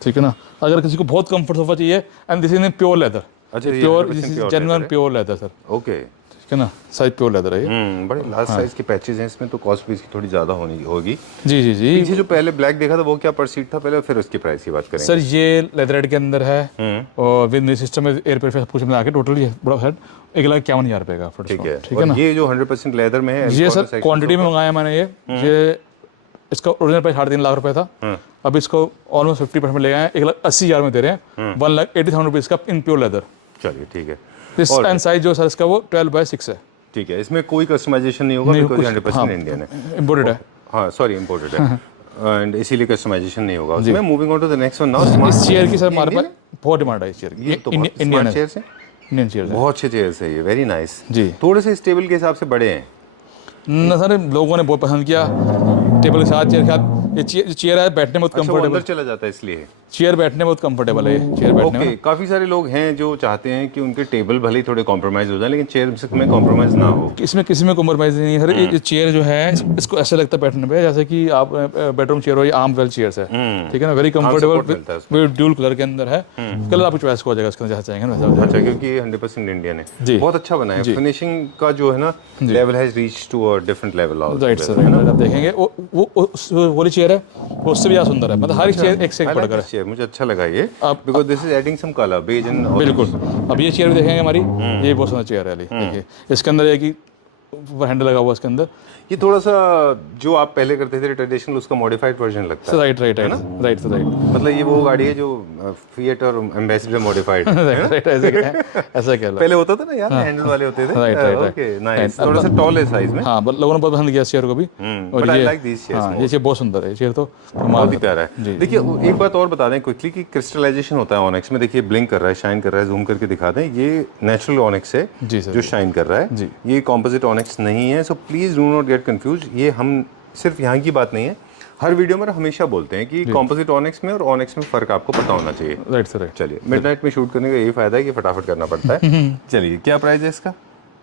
ठीक है ना। अगर किसी को बहुत कंफर्ट सोफा चाहिए, and this is pure leather. अच्छा, pure genuine pure leather sir. Okay, ठीक है ना, साइज प्योर लेदर है। बड़े लार्ज साइज के पैचेस हैं इसमें, तो कॉस्ट भी इसकी थोड़ी ज़्यादा होगी। जी जी जी। पीछे जो पहले ब्लैक देखा था वो क्या पर सीट था पहले, फिर उसकी प्राइस की बात करेंगे। सर ये लेदरेट के अंदर है, और विद सिस्टम में एयर प्यूरीफायर सब कुछ मिला के टोटल ये बड़ा सेट 1,51,000 रुपये का। ठीक है, ठीक है ना। ये जो 100% लेदर में है, ये सर क्वांटिटी में मंगाया मैंने ये इसका ओरिजिनल प्राइस 3.5 लाख रुपए था। अब इसको ऑलमोस्ट 50% में ले आए हैं, 1,80,000 में दे रहे हैं, 1,80,000 रुपीज़ का इन प्योर लेदर। चलिए ठीक है। दिस एंड साइज जो सर इसका वो 12/6 है। ठीक है, इसमें कोई कस्टमाइजेशन नहीं होगा बिकॉज़ 100% इंडियन है, इंपोर्टेड है। हाँ सॉरी, इंपोर्टेड है, एंड इसीलिए कस्टमाइजेशन नहीं होगा उसमें। Moving on to the next one now. इस चेयर की सर हमारे पास बहुत डिमांड है इस चेयर की। इंडियन चेयर से, इंडियन चेयर बहुत अच्छे चेयर्स है ये, वेरी नाइस जी। थोड़े से इस टेबल के हिसाब से बड़े हैं ना सर, लोगों ने बहुत पसंद किया टेबल के साथ, चेयर के साथ। ये चेयर है, बैठने में बहुत अच्छा, वो कंफर्टेबल, अंदर चला जाता है इसलिए। चेयर बैठने में बहुत कंफर्टेबल है, चेयर बैठने में। काफी सारे लोग हैं जो चाहते हैं कि उनके टेबल भले ही थोड़े कॉम्प्रोमाइज हो जाए लेकिन चेयर में कॉम्प्रोमाइज ना हो। इसमें किसी में कॉम्प्रोमाइज नहीं है सर। ये चेयर जो है इसको ऐसा लगता है बैठने पे जैसे कि आप बेडरूम चेयर हो, या आर्म वेल चेयर्स है, ठीक है ना, वेरी कंफर्टेबल, ड्यूल कलर के अंदर है। कलर आपको चॉइस हो जाएगा इसके अंदर जैसा चाहेंगे ना वैसा। अच्छा, क्योंकि 100% इंडियन है, बहुत अच्छा बना है। फिनिशिंग का जो है ना level has reached to a different level also. Right sir, आप देखेंगे वो वाली चेयर है वो उससे भी ज़्यादा सुंदर है, मतलब हर एक चेयर एक से एक बढ़कर है। मुझे अच्छा लगा ये, because this is adding some colour, beige and बिल्कुल। अब ये चेयर भी देखेंगे हमारी, ये बहुत सुंदर चेयर है। देखिए इसके अंदर है कि हैंडल लगा हुआ इसके अंदर, ये थोड़ा सा जो आप पहले करते थे ट्रेडिशनल उसका मॉडिफाइड वर्जन लगता है। राइट मतलब ये वो गाड़ी है जो फिएट और एम्बेसडर मॉडिफाइड है। ऐसा क्या पहले होता था ना यार, हैंडल वाले होते थे। ओके, नाइस, थोड़ा सा टॉल है साइज में। हाँ, लोगों ने बहुत पसंद किया इस चेयर को भी। और आई लाइक दिस चेयर्स। ये चेयर बहुत सुंदर है, चेयर तो बहुत ही प्यारा है। देखिए एक बात और बता दें क्विकली कि क्रिस्टलाइजेशन होता है ऑनेक्स में। देखिए ब्लिंक कर रहा है, शाइन कर रहा है, जूम करके दिखा दें, ये नेचुरल ऑनेक्स है जो शाइन कर रहा है, ये कॉम्पोजिट ऑनेक्स नहीं है। So please do not get confuse. ये हम सिर्फ यहाँ की बात नहीं है, हर वीडियो में हमेशा बोलते हैं कि कॉम्पोजिट ऑनेक्स में और ऑनेक्स में फर्क आपको पता होना चाहिए। Right sir, right. चलिए, मिडनाइट में शूट करने का यही फायदा है कि फटाफट करना पड़ता है। चलिए, क्या प्राइस है इसका?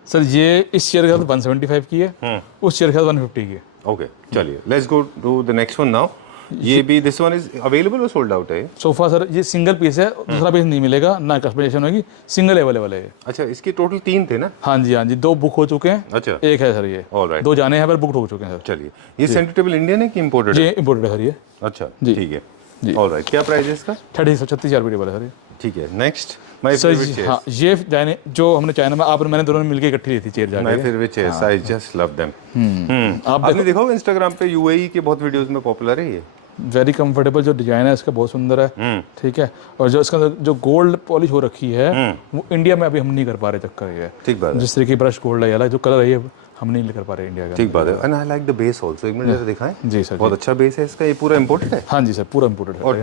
सर ये इस चेयर का 175 की है, उस चेयर का 150 की है। ओके, चलिए let's go to the next one now. ये भी दिस वन इज अवेलेबल और सोल्ड आउट है? सोफा सर ये सिंगल पीस है, दूसरा पीस नहीं मिलेगा, ना कस्टमाइजेशन होगी, सिंगल अवेलेबल है। अच्छा, इसके टोटल 3 थे ना? हाँ जी, 2 बुक हो चुके हैं। अच्छा, एक है सर ये। ऑलराइट, 2 जाने हैं पर बुक हो चुके हैं सर। चलिए, ये सेंटर टेबल इंडियन है कि इंपोर्टेड है? ये इंपोर्टेड है सर ये। अच्छा, ठीक है, ऑलराइट। क्या प्राइस है इसका? 36,000 रुपये है सर ये। ठीक है, next my sir favourite chair. हाँ, ये जाने जो हमने चाइना में आप और मैंने दोनों ने मिलकर इकट्ठी ली थी चेयर जाके। My favourite chairs, I just love them. आपने देखा होगा इंस्टाग्राम पे यूएई के बहुत वीडियोस में पॉपुलर है ये। वेरी कंफर्टेबल, जो डिजाइन है इसका बहुत सुंदर है, ठीक है। और जो इसका जो गोल्ड पॉलिश हो रखी है वो इंडिया में अभी हम नहीं कर पा रहे, चक्कर ये है। ठीक बात है, जिस तरीके की ब्रश गोल्ड है यार, जो कलर है ये हम नहीं कर पा रहे इंडिया का। ठीक बात है। And I like the base also, एक मिनट जरा दिखाएं। जी सर, बहुत अच्छा बेस है इसका। ये पूरा इंपोर्टेड है? हाँ जी सर, पूरा इंपोर्टेड है। और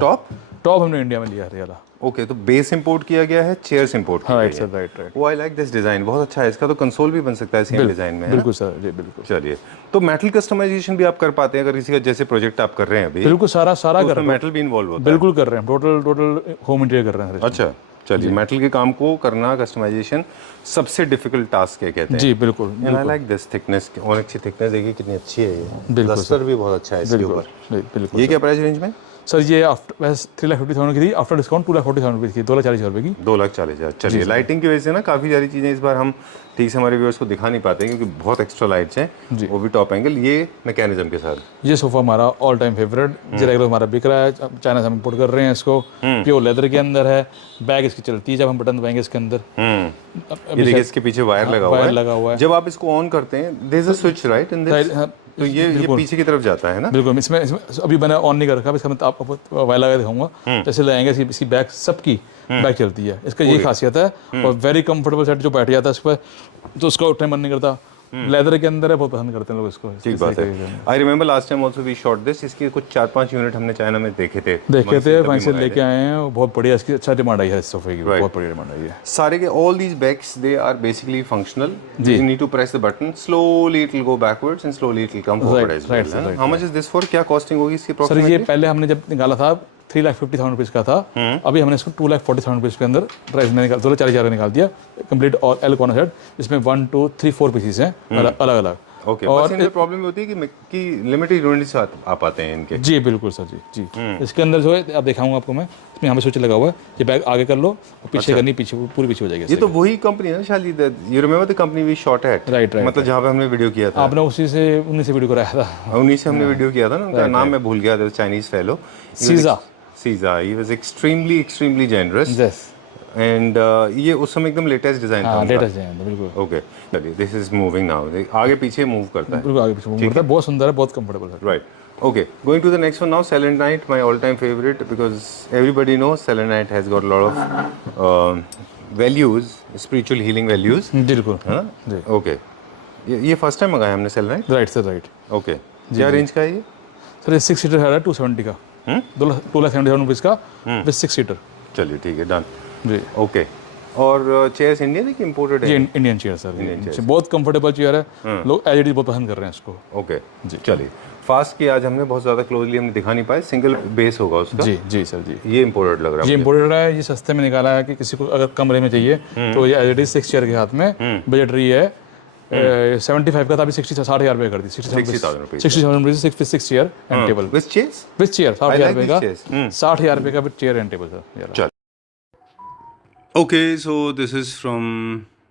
टॉप हमने इंडिया में लिया है यार। ओके, तो बेस इंपोर्ट किया गया है, चेयर्स इंपोर्ट किया गया है। Right sir, right. वो आई लाइक दिस डिजाइन, बहुत अच्छा है। इसका तो कंसोल भी बन सकता है सेम डिजाइन में। बिल्कुल सर जी, बिल्कुल। चलिए, तो मेटल कस्टमाइजेशन भी आप कर पाते हैं अगर किसी का जैसे प्रोजेक्ट आप कर रहे हैं अभी? बिल्कुल, सारा कर रहे हैं। मेटल भी इन्वॉल्व होता है? बिल्कुल कर रहे हैं, टोटल होम इंटीरियर कर रहे हैं। अच्छा, चलिए, मेटल के काम को करना, कस्टमाइजेशन सबसे डिफिकल्ट टास्क है कहते हैं। जी बिल्कुल। And I like this thickness, और अच्छी थिकनेस देखिए कितनी अच्छी है ये। लस्टर भी बहुत अच्छा है इसके ऊपर। बिल्कुल। ये क्या प्राइस रेंज में? सर ये वैसे 3,50,000 की थी, आफ्टर डिस्काउंट 2,40,000 रुपये की, 2,40,000 रुपये की। 2,40,000। चलिए, लाइटिंग की वजह से ना काफ़ी सारी चीज़ें इस बार हम ठीक से हमारे व्यूअर्स को दिखा नहीं पाते हैं क्योंकि बहुत एक्स्ट्रा लाइट्स हैं, वो भी टॉप एंगल, ये मैकेनिज्म के साथ। ये सोफा हमारा ऑल टाइम फेवरेट, जो रेगुलर हमारा बिक रहा है, चाइना से हम इंपोर्ट कर रहे हैं इसको, प्योर लेदर के अंदर है, बैग इसकी चलती है जब हम बटन दबाएंगे इसके अंदर। ये देखिए इसके पीछे वायर लगा हुआ है। जब आप इसको ऑन करते हैं there is a switch right in this, तो ये पीछे की तरफ जाता है ना? बिल्कुल। इसमें अभी मैंने ऑन नहीं कर रखा, इसका मैं आपको वायर लगा दिखाऊंगा। जैसे लगाएंगे इसकी बैक सबकी बैक चलती है, इसका यही खासियत है। और वेरी कंफर्टेबल सेट जो बैठ जाता है इस पर, तो उसका उठने मन नहीं करता। लेदर के अंदर है, बहुत पसंद करते हैं लोग इसको। ठीक बात है। I remember last time also we shot this, इसके कुछ 4-5 यूनिट हमने चाइना में देखे थे, वहीं से लेके आए हैं। बहुत बढ़िया, इसकी अच्छा डिमांड आई है इस सोफे की, बहुत बढ़िया डिमांड आई है। सारे के all these bags they are basically functional. You need to press the button, slowly it will go backwards and slowly it will come forward as well. How much is this for? क्या costing होगी इसकी sir? ये पहले हमने जब निकाला था 3,50,000 rupees का था, अभी हमने इसको 2,40,000 रुपीज़ के अंदर प्राइस में 2,40,000 निकाल दिया। कंप्लीट और एल कॉर्नर सेट, इसमें 1 2 3 4 पीसेस हैं अलग अलग। ओके, और इनमें प्रॉब्लम होती है कि लिमिटेड यूनिट्स आ पाते हैं इनके। जी बिल्कुल सर जी। इसके अंदर जो है आप दिखाऊंगा आपको मैं, इसमें हमें स्विच लगा हुआ है, ये बैग आगे कर लो और पीछे करनी, पीछे पूरी पीछे हो जाएगी। ये तो वही कंपनी है ना शायद, you remember the company we shot at? Right, मतलब जहां पे हमने वीडियो किया था। आपने उन्हीं से वीडियो कराया था। उन्हीं से हमने वीडियो किया था ना, उनका नाम मैं भूल गया था, Chinese fellow, सीजा। He was extremely generous. Yes. And ये उस समय एकदम लेटेस्ट डिजाइन था। लेटेस्ट डिजाइन था, बिल्कुल। ओके, चलिए, दिस इज मूविंग नाउ, आगे पीछे मूव करता है। बिल्कुल आगे पीछे मूव करता है, बहुत सुंदर है, बहुत कंफर्टेबल है। Right, okay, going to the next one now, Selenite, my all-time favorite, because everybody knows Selenite has got a lot of values, spiritual healing values. बिल्कुल, है ना? Okay, ये फर्स्ट टाइम मंगाया हमने Selenite? Right sir, right. Okay, क्या range का है ये? सर ये 6 सीटर है, 270 का, 2,70,000 रुपीज़ का विद 6 सीटर। चलिए ठीक है, डन जी। ओके, और चेयर्स इंडियन है कि इंपोर्टेड है? जी Indian chair sir, Indian chair, बहुत कंफर्टेबल चेयर है, लोग एलईडी बहुत पसंद कर रहे हैं इसको। ओके जी, चलिए, फास्ट की आज हमने बहुत ज़्यादा क्लोजली हमने दिखा नहीं पाए, सिंगल बेस होगा उसका। जी जी सर जी। ये इम्पोर्टेड लग रहा है। ये इम्पोर्टेड है, ये सस्ते में निकाला है कि किसी को अगर कम रेंज में चाहिए तो ये एलईडी 6 चेयर के हाथ में बजटरी है 75 का था, अभी 60,000 रुपये कर दी। 60,000 रुपये 6 chair and table with chair 60,000 रुपये का, 60,000 रुपये का with chair and table sir. Okay, so this is from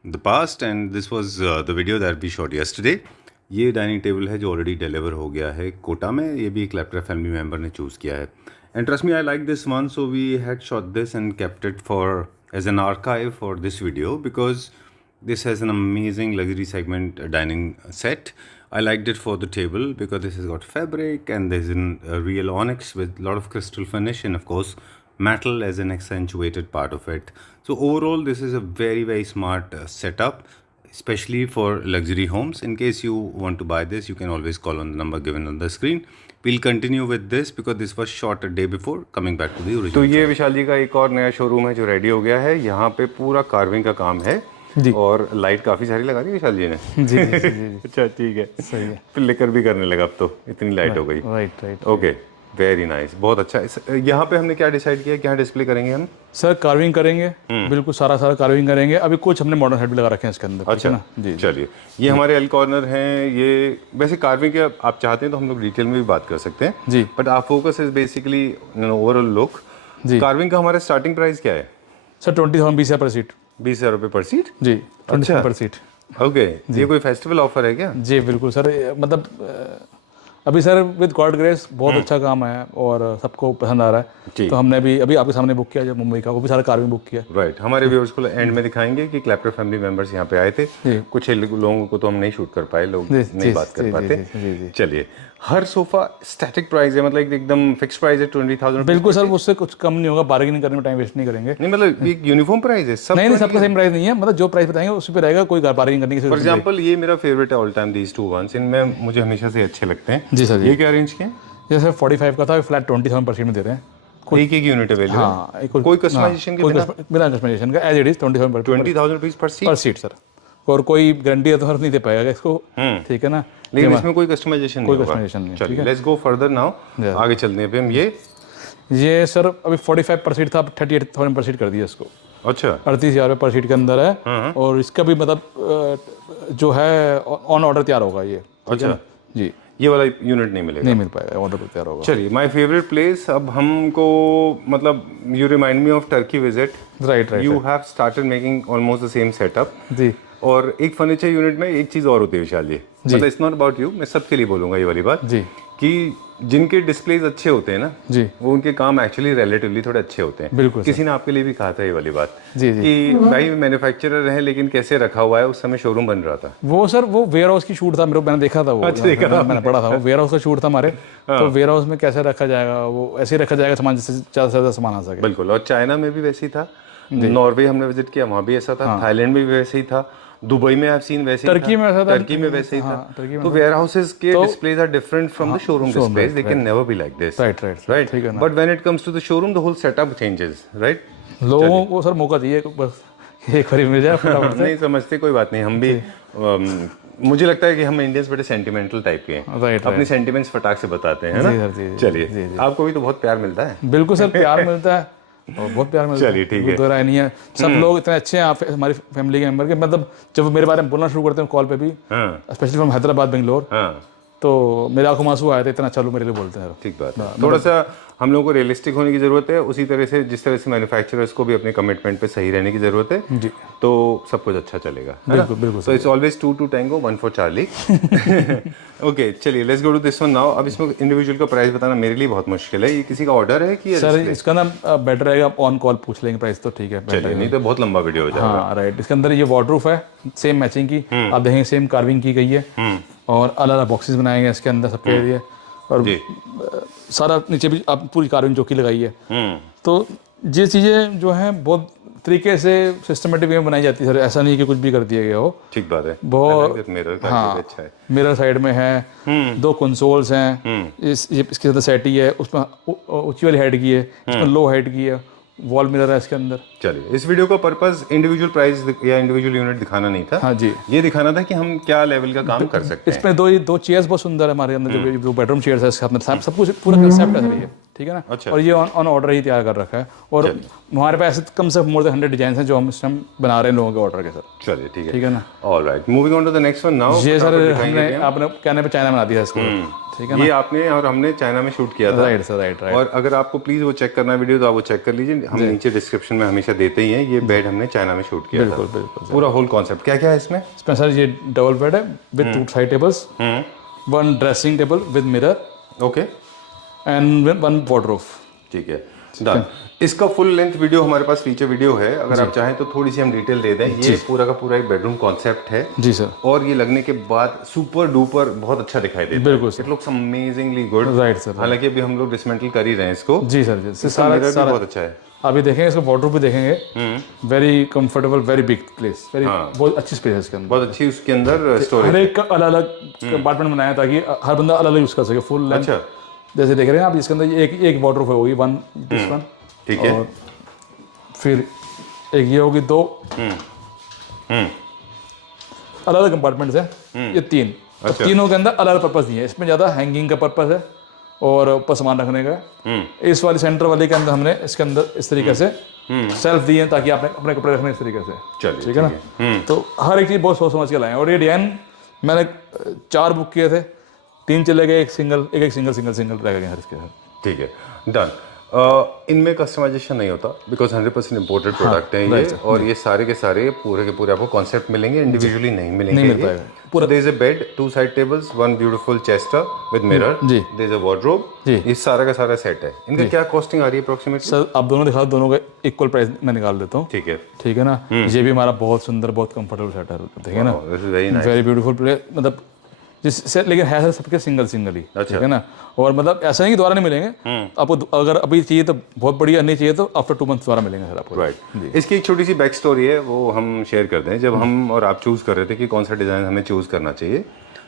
the past and this was the video that we shot yesterday. ये डाइनिंग टेबल है जो ऑलरेडी डिलीवर हो गया है कोटा में। ये भी एक लैपटॉप फैमिली मेम्बर ने चूज़ किया है and trust me I like this one, so we had shot this and kept it for as an archive for this video because this has an amazing luxury segment dining set. I liked it for the table because this has got fabric and there's a real onyx with a lot of crystal finish and of course metal as an accentuated part of it. So overall this is a very smart setup, especially for luxury homes. In case you want to buy this, you can always call on the number given on the screen. We'll continue with this because this was shot a day before. Coming back to the original. तो ये विशाल जी का एक और नया showroom है जो ready हो गया है। यहाँ पे पूरा कार्विंग का काम है जी। और लाइट काफ़ी सारी लगा दी विशाल जी ने। जी अच्छा ठीक है, सही है। फिर लेकर भी करने लगा, अब तो इतनी लाइट हो गई। राइट ओके, वेरी नाइस, बहुत अच्छा। यहाँ पे हमने क्या डिसाइड किया, क्या डिस्प्ले करेंगे हम? सर कार्विंग करेंगे, बिल्कुल सारा कार्विंग करेंगे। अभी कुछ हमने मॉडर्न हेड भी लगा रखे हैं इसके अंदर। अच्छा जी, चलिए ये हमारे एल कॉर्नर हैं। ये वैसे कार्विंग के आप चाहते हैं तो हम लोग डिटेल में भी बात कर सकते हैं जी, but our focus is basically overall look. Carving का हमारा स्टार्टिंग प्राइस क्या है सर? 20,000 पर सीट। 20,000 रुपये पर सीट जी, 20,000 पर सीट। ओके, ये कोई फेस्टिवल ऑफर है क्या? जी बिल्कुल सर, मतलब अभी सर विद गॉड ग्रेस बहुत अच्छा काम है और सबको पसंद आ रहा है। तो हमने अभी आपके सामने बुक किया, जब मुंबई का वो भी सारा कार में बुक किया। राइट, हमारे व्यूअर्स को एंड में दिखाएंगे कि क्लैप्टर फैमिली मेंबर्स यहाँ पे आए थे। कुछ लोगों को तो हम नहीं शूट कर पाए, लोग नहीं बात कर पाते। चलिए, हर सोफा स्टैटिक प्राइस है, मतलब एकदम फिक्स प्राइस है 20,000। बिल्कुल सर, उससे कुछ कम नहीं होगा, बार्गेनिंग करने में टाइम वेस्ट नहीं करेंगे। नहीं मतलब एक यूनिफॉर्म प्राइस है सब? नहीं, सबका सेम प्राइस नहीं है, मतलब जो प्राइस बताएंगे उसी पे रहेगा, कोई बार्गेनिंग करने की। फॉर एग्जांपल ये मेरा फेवरेट है all time, these two ones, इनमें मुझे हमेशा से अच्छे लगते हैं। जी सर, ये क्या रेंज के हैं? ये सर 45 का था, फ्लैट 20,000 पर सीट में दे रहे हैं। एक यूनिट अवेलेबल है? हाँ, कोई कस्टमाइजेशन के बिना कस्टमाइजेशन का as it is 20,000 rupees per seat sir. और कोई गारंटी तो नहीं दे पाएगा इसको, ठीक है ना, लेकिन इसमें कोई कस्टमाइजेशन नहीं। चलिए लेट्स गो फर्दर नाउ, आगे चलते हैं। हम ये सर अभी 45 पर सीट था, 38,000 पर सीट कर दिया इसको। अच्छा, 38,000 पर सीट के अंदर है और इसका भी मतलब जो है ऑन ऑर्डर तैयार होगा ये। अच्छा जी, ये वाला यूनिट नहीं मिलेगा? नहीं मिल पाएगा, ऑर्डर पर तैयार होगा। चलिए, माय फेवरेट प्लेस। अब हमको मतलब you remind me of Turkey visit. Right, you have started making almost the same setup जी। और एक फर्नीचर यूनिट में एक चीज़ और होती है विशाल जी, मतलब इट्स नॉट अबाउट यू, मैं सबके लिए बोलूँगा ये वाली बात जी, कि जिनके डिस्प्लेज अच्छे होते हैं ना जी, वो उनके काम एक्चुअली रिलेटिवली थोड़े अच्छे होते हैं। बिल्कुल, किसी ने आपके लिए भी कहा था ये वाली बात जी जी, कि भाई मैन्युफैक्चरर है लेकिन कैसे रखा हुआ है। उस समय शोरूम बन रहा था वो सर, वो वेयर हाउस की शूट था, मैंने देखा था वो। अच्छा, देखा था, मैंने पढ़ा था, वो वेयर हाउस का शूट था हमारे। तो वेयर हाउस में कैसे रखा जाएगा, वो ऐसे रखा जाएगा सामान जिससे ज़्यादा से ज़्यादा सामान आ सके। बिल्कुल, और चाइना में भी वैसे ही था, नॉर्वे हमने विजिट किया, वहाँ भी ऐसा था, थाईलैंड में भी वैसे ही था, दुबई में आप सीन वैसे ही था, टर्की में वैसे ही था। तो वेयर हाउसेस के displays are different from the showroom displays, they can never be like this. Right, but when it comes to the showroom the whole setup changes. Right, लोगों को सर मौका दिए, बस एक बार मिल जाए फटाफट से। नहीं समझते, कोई बात नहीं, हम भी मुझे लगता है कि हम इंडियंस बड़े सेंटिमेंटल टाइप के हैं, अपनी सेंटिमेंट्स फटाक से बताते हैं ना। चलिए, आपको भी तो बहुत प्यार मिलता है। बिल्कुल सर, प्यार मिलता है और बहुत प्यार मिलता है। चलिए ठीक है, दोहराई नहीं है, सब लोग इतने अच्छे हैं हमारी फैमिली के मेंबर के, मतलब जब मेरे बारे में बोलना शुरू करते हैं कॉल पे भी, स्पेशली फ्रॉम हैदराबाद बेंगलोर, तो मेरे आंखों में आंसू आए थे, इतना अच्छा लोग मेरे लिए बोलते हैं। ठीक बात है, थोड़ा सा हम लोगों को रियलिस्टिक होने की जरूरत है, उसी तरह से जिस तरह से मैन्युफैक्चरर्स को भी अपने कमिटमेंट पे सही रहने की जरूरत है जी, तो सब कुछ अच्छा चलेगा। बिल्कुल बिल्कुल, so it's always 2 to tango 1 for Charlie। Okay, चलिए let's go to this one now. अब इसमें इंडिविजुअल का प्राइस बताना मेरे लिए बहुत मुश्किल है, ये किसी का ऑर्डर है कि सर? इसका ना बेटर रहेगा, आप ऑन कॉल पूछ लेंगे प्राइस तो ठीक है, चलिए, नहीं तो बहुत लंबा वीडियो हो जाएगा। हाँ राइट, इसके अंदर ये वार्डरूफ है, सेम मैचिंग की, आप देखेंगे सेम कार्विंग की गई है और अलग अलग बॉक्सेस बनाए गए इसके अंदर सबके लिए, और सारा नीचे भी आप पूरी कार्विंग चौकी लगाई है। तो ये चीज़ें जो हैं बहुत तरीके से सिस्टमेटिक वे में बनाई जाती है सर, ऐसा नहीं कि कुछ भी कर दिया गया हो। ठीक बात है, बहुत हाँ, अच्छा है। मिरर साइड में है, 2 कंसोल्स हैं, इसके साथ सेटी है, उसमें ऊंची वाली हाइट की है, इसमें लो हाइट की है, वॉल मिरर है इसके अंदर। चलिए, इस वीडियो का पर्पस इंडिविजुअल प्राइस या इंडिविजुअल यूनिट दिखाना नहीं था। हाँ जी, ये दिखाना था कि हम क्या लेवल का काम कर सकते हैं। इसमें दो चेयर्स बहुत सुंदर है हमारे अंदर, जो बेडरूम चेयर्स है इसके अंदर सब कुछ पूरा कंसेप्ट है सर ये, ठीक है ना। अच्छा। और ये ऑन ऑर्डर ही तैयार कर रखा है, और हमारे पास ऐसे कम से मोर देन 100 डिजाइन हैं जो हम इस टाइम बना रहे हैं लोगों के ऑर्डर के सर। चलिए, ठीक है ना। Alright, moving on to the next one now. ये सर हमने आपने कहने पे चाइना बना दिया इसको, ठीक है ना। ये आपने और हमने चाइना में शूट किया था। Right sir, right. और अगर आपको प्लीज वो चेक करना वीडियो तो आप वो चेक कर लीजिए, हम नीचे डिस्क्रिप्शन में हमेशा देते ही हैं। ये बेड हमने चाइना में शूट किया था। बिल्कुल बिल्कुल। पूरा होल कॉन्सेप्ट क्या क्या है इसमें? इसमें सर ये डबल बेड है with 2 side tables, 1 dressing table with mirror, okay, and 1 wardrobe. ठीक है, डन। इसका फुल लेंथ वीडियो हमारे पास फीचर वीडियो है, अगर आप चाहें तो थोड़ी सी हम डिटेल दे दें। ये पूरा का पूरा एक बेडरूम कॉन्सेप्ट है जी सर, और ये लगने के बाद सुपर डुपर बहुत अच्छा दिखाई देता है। बिल्कुल sir, it looks amazingly good. Right sir. हालांकि अभी हम लोग डिसमेंटल कर ही रहे हैं इसको। जी सर, जी सारा बहुत अच्छा है। अभी देखेंगे इसका वार्डरोब भी देखेंगे, very comfortable, very big place, very बहुत अच्छी स्पेस है इसके अंदर, बहुत अच्छी उसके अंदर स्टोरेज। हर एक का अलग अलग कंपार्टमेंट बनाया ताकि हर बंदा अलग अलग यूज कर सके फुल लेंथ। अच्छा, जैसे देख रहे हैं आप इसके अंदर एक वार्डरोब होगी, 1 दिस वन, ठीक है, और फिर एक ये होगी 2 अलग अलग कंपार्टमेंट्स हैं, ये 3। अच्छा। तीनों के अंदर अलग अलग पर्पस नहीं है, इसमें ज़्यादा हैंगिंग का पर्पस है और ऊपर सामान रखने का है। इस वाली सेंटर वाले के अंदर हमने इसके अंदर इस तरीके से सेल्फ दिए हैं ताकि आपने अपने कपड़े रखने इस तरीके से। चलिए, ठीक है ना। तो हर एक चीज़ बहुत सोच समझ के लाए हैं, और ये डिजाइन मैंने 4 बुक किए थे, 3 चले गए, एक सिंगल रह गए हर इसके। ठीक है, डन। इनमें कस्टमाइजेशन नहीं होता बिकॉज 100% इंपोर्टेड प्रोडक्ट है ये, और ये सारे के सारे पूरे के पूरे आपको कॉन्सेप्ट मिलेंगे, इंडिविजुअली नहीं मिलेंगे। नहीं मिल पाएगा। पूरा there is a bed, 2 side tables, 1 beautiful chester with mirror, there is a wardrobe. ये सारा का सारा सेट है। इनका क्या कॉस्टिंग आ रही है अप्रोक्सीमेटली? सर आप दोनों दिखा, दोनों का इक्वल प्राइस मैं निकाल देता हूँ। ठीक है, ठीक है ना। ये भी हमारा बहुत सुंदर, बहुत कंफर्टेबल सेट है, देखिए ना, very nice, very beautiful place, मतलब जिससे, लेकिन है सर सबके सिंगल ही। ठीक है ना। और मतलब ऐसा नहीं कि दोबारा नहीं मिलेंगे आपको, अगर अभी चाहिए तो बहुत बढ़िया, नहीं चाहिए तो आफ्टर 2 मंथ दोबारा मिलेंगे सर आपको। राइट। इसकी एक छोटी सी बैक स्टोरी है, वो हम शेयर करते हैं। जब हम और आप चूज कर रहे थे कि कौन सा डिजाइन हमें चूज करना चाहिए,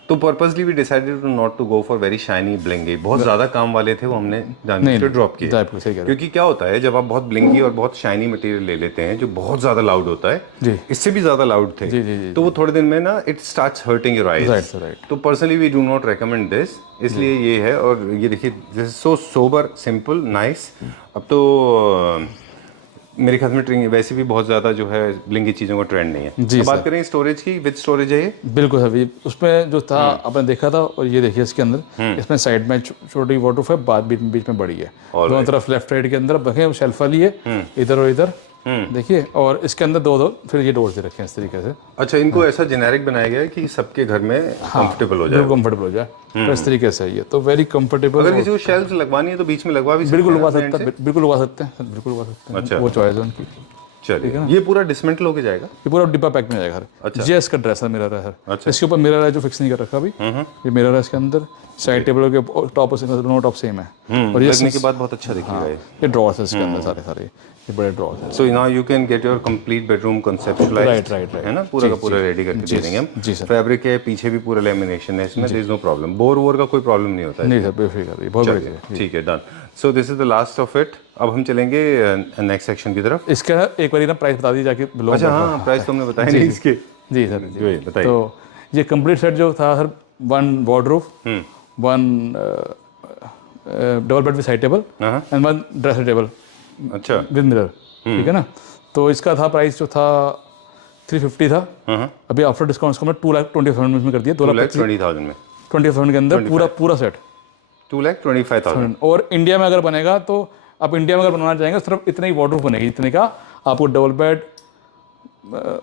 तो purposely we decided to not to go for very shiny blingy. बहुत ज्यादा काम वाले थे वो, हमने जानबूझकर ड्रॉप किए, क्योंकि क्या होता है जब आप बहुत ब्लिंगी और बहुत शाइनी मटेरियल ले लेते हैं जो बहुत ज्यादा लाउड होता है, इससे भी ज्यादा लाउड थे, तो वो थोड़े दिन में ना it starts hurting your eyes. तो personally we do not recommend this, इसलिए ये है। और ये देखिए, this is so sober, simple, nice. अब तो मेरे ख्याल में ट्रिंग वैसे भी बहुत ज़्यादा जो है ब्लिंगी चीज़ों का ट्रेंड नहीं है। तो बात करें स्टोरेज की, विद स्टोरेज है ये? बिल्कुल सर, उसमें जो था आपने देखा था, और ये देखिए इसके अंदर, इसमें साइड में छोटी वाटरप्रूफ है, बाद बीच में बड़ी है, दोनों तरफ लेफ्ट राइट के अंदर देखें शेल्फ वाली है, इधर और इधर देखिए, और इसके अंदर 2 फिर ये डोर्स दे रखे हैं इस तरीके से। अच्छा, इनको ऐसा जेनेरिक बनाया गया है कि सबके घर में कंफर्टेबल हो जाए, कंफर्टेबल हो जाए, तो इस तरीके से ये तो वेरी कंफर्टेबल। अगर किसी को शेल्फ लगवानी है तो बीच में लगवा भी सकते हैं, बिल्कुल लगवा सकते हैं, बिल्कुल लगवा सकते हैं, बिल्कुल लगवा सकते हैं। अच्छा, वो चॉइस है उनकी। चलिए, ये पूरा डिसमेंटल होके जाएगा, ये पूरा डिब्बा पैक में जाएगा सर। अच्छा, ये इसका ड्रेसर मिरर है सर। अच्छा, इसके ऊपर मिरर है जो फिक्स नहीं कर रखा अभी, ये मिरर है इसके अंदर, साइड टेबल के टॉप दोनों टॉप सेम है, और ये लगने के बाद बहुत अच्छा दिखेगा। ये ड्रॉर्स है इसके अंदर सारे ये बड़े ड्रॉर्स हैं। So now you can get your complete bedroom कंसेप्चुअलाइज्ड, right, है ना, पूरा का पूरा रेडी करके दे देंगे हम। जी सर। फैब्रिक है, पीछे भी पूरा लेमिनेशन है, इसमें there is no problem, bore का कोई प्रॉब्लम नहीं होता है। नहीं सर, बेफिक्र, बहुत बढ़िया। ठीक है, done. So this is the last of it. अब हम चलेंगे नेक्स्ट सेक्शन की तरफ। इसका एक बार ना प्राइस बता दीजिए जाके। अच्छा, हाँ, प्राइस तो हमने बताया नहीं इसके। जी सर, जी बताइए। तो ये कंप्लीट सेट जो था sir, 1 wardrobe, 1 double bed with side table, and 1 dresser table, अच्छा, विद मिरर। ठीक है ना। तो इसका था प्राइस जो था 350 था, अभी आफ्टर डिस्काउंट को मैं 2,20,000 में कर दिया, 2,20,000 में, 20,000 के अंदर पूरा सेट 2,25,000। और इंडिया में अगर बनेगा तो आप इंडिया में अगर बनवाना चाहेंगे सिर्फ इतने ही वार्डरोब बनेगी, इतने का आपको डबल बेड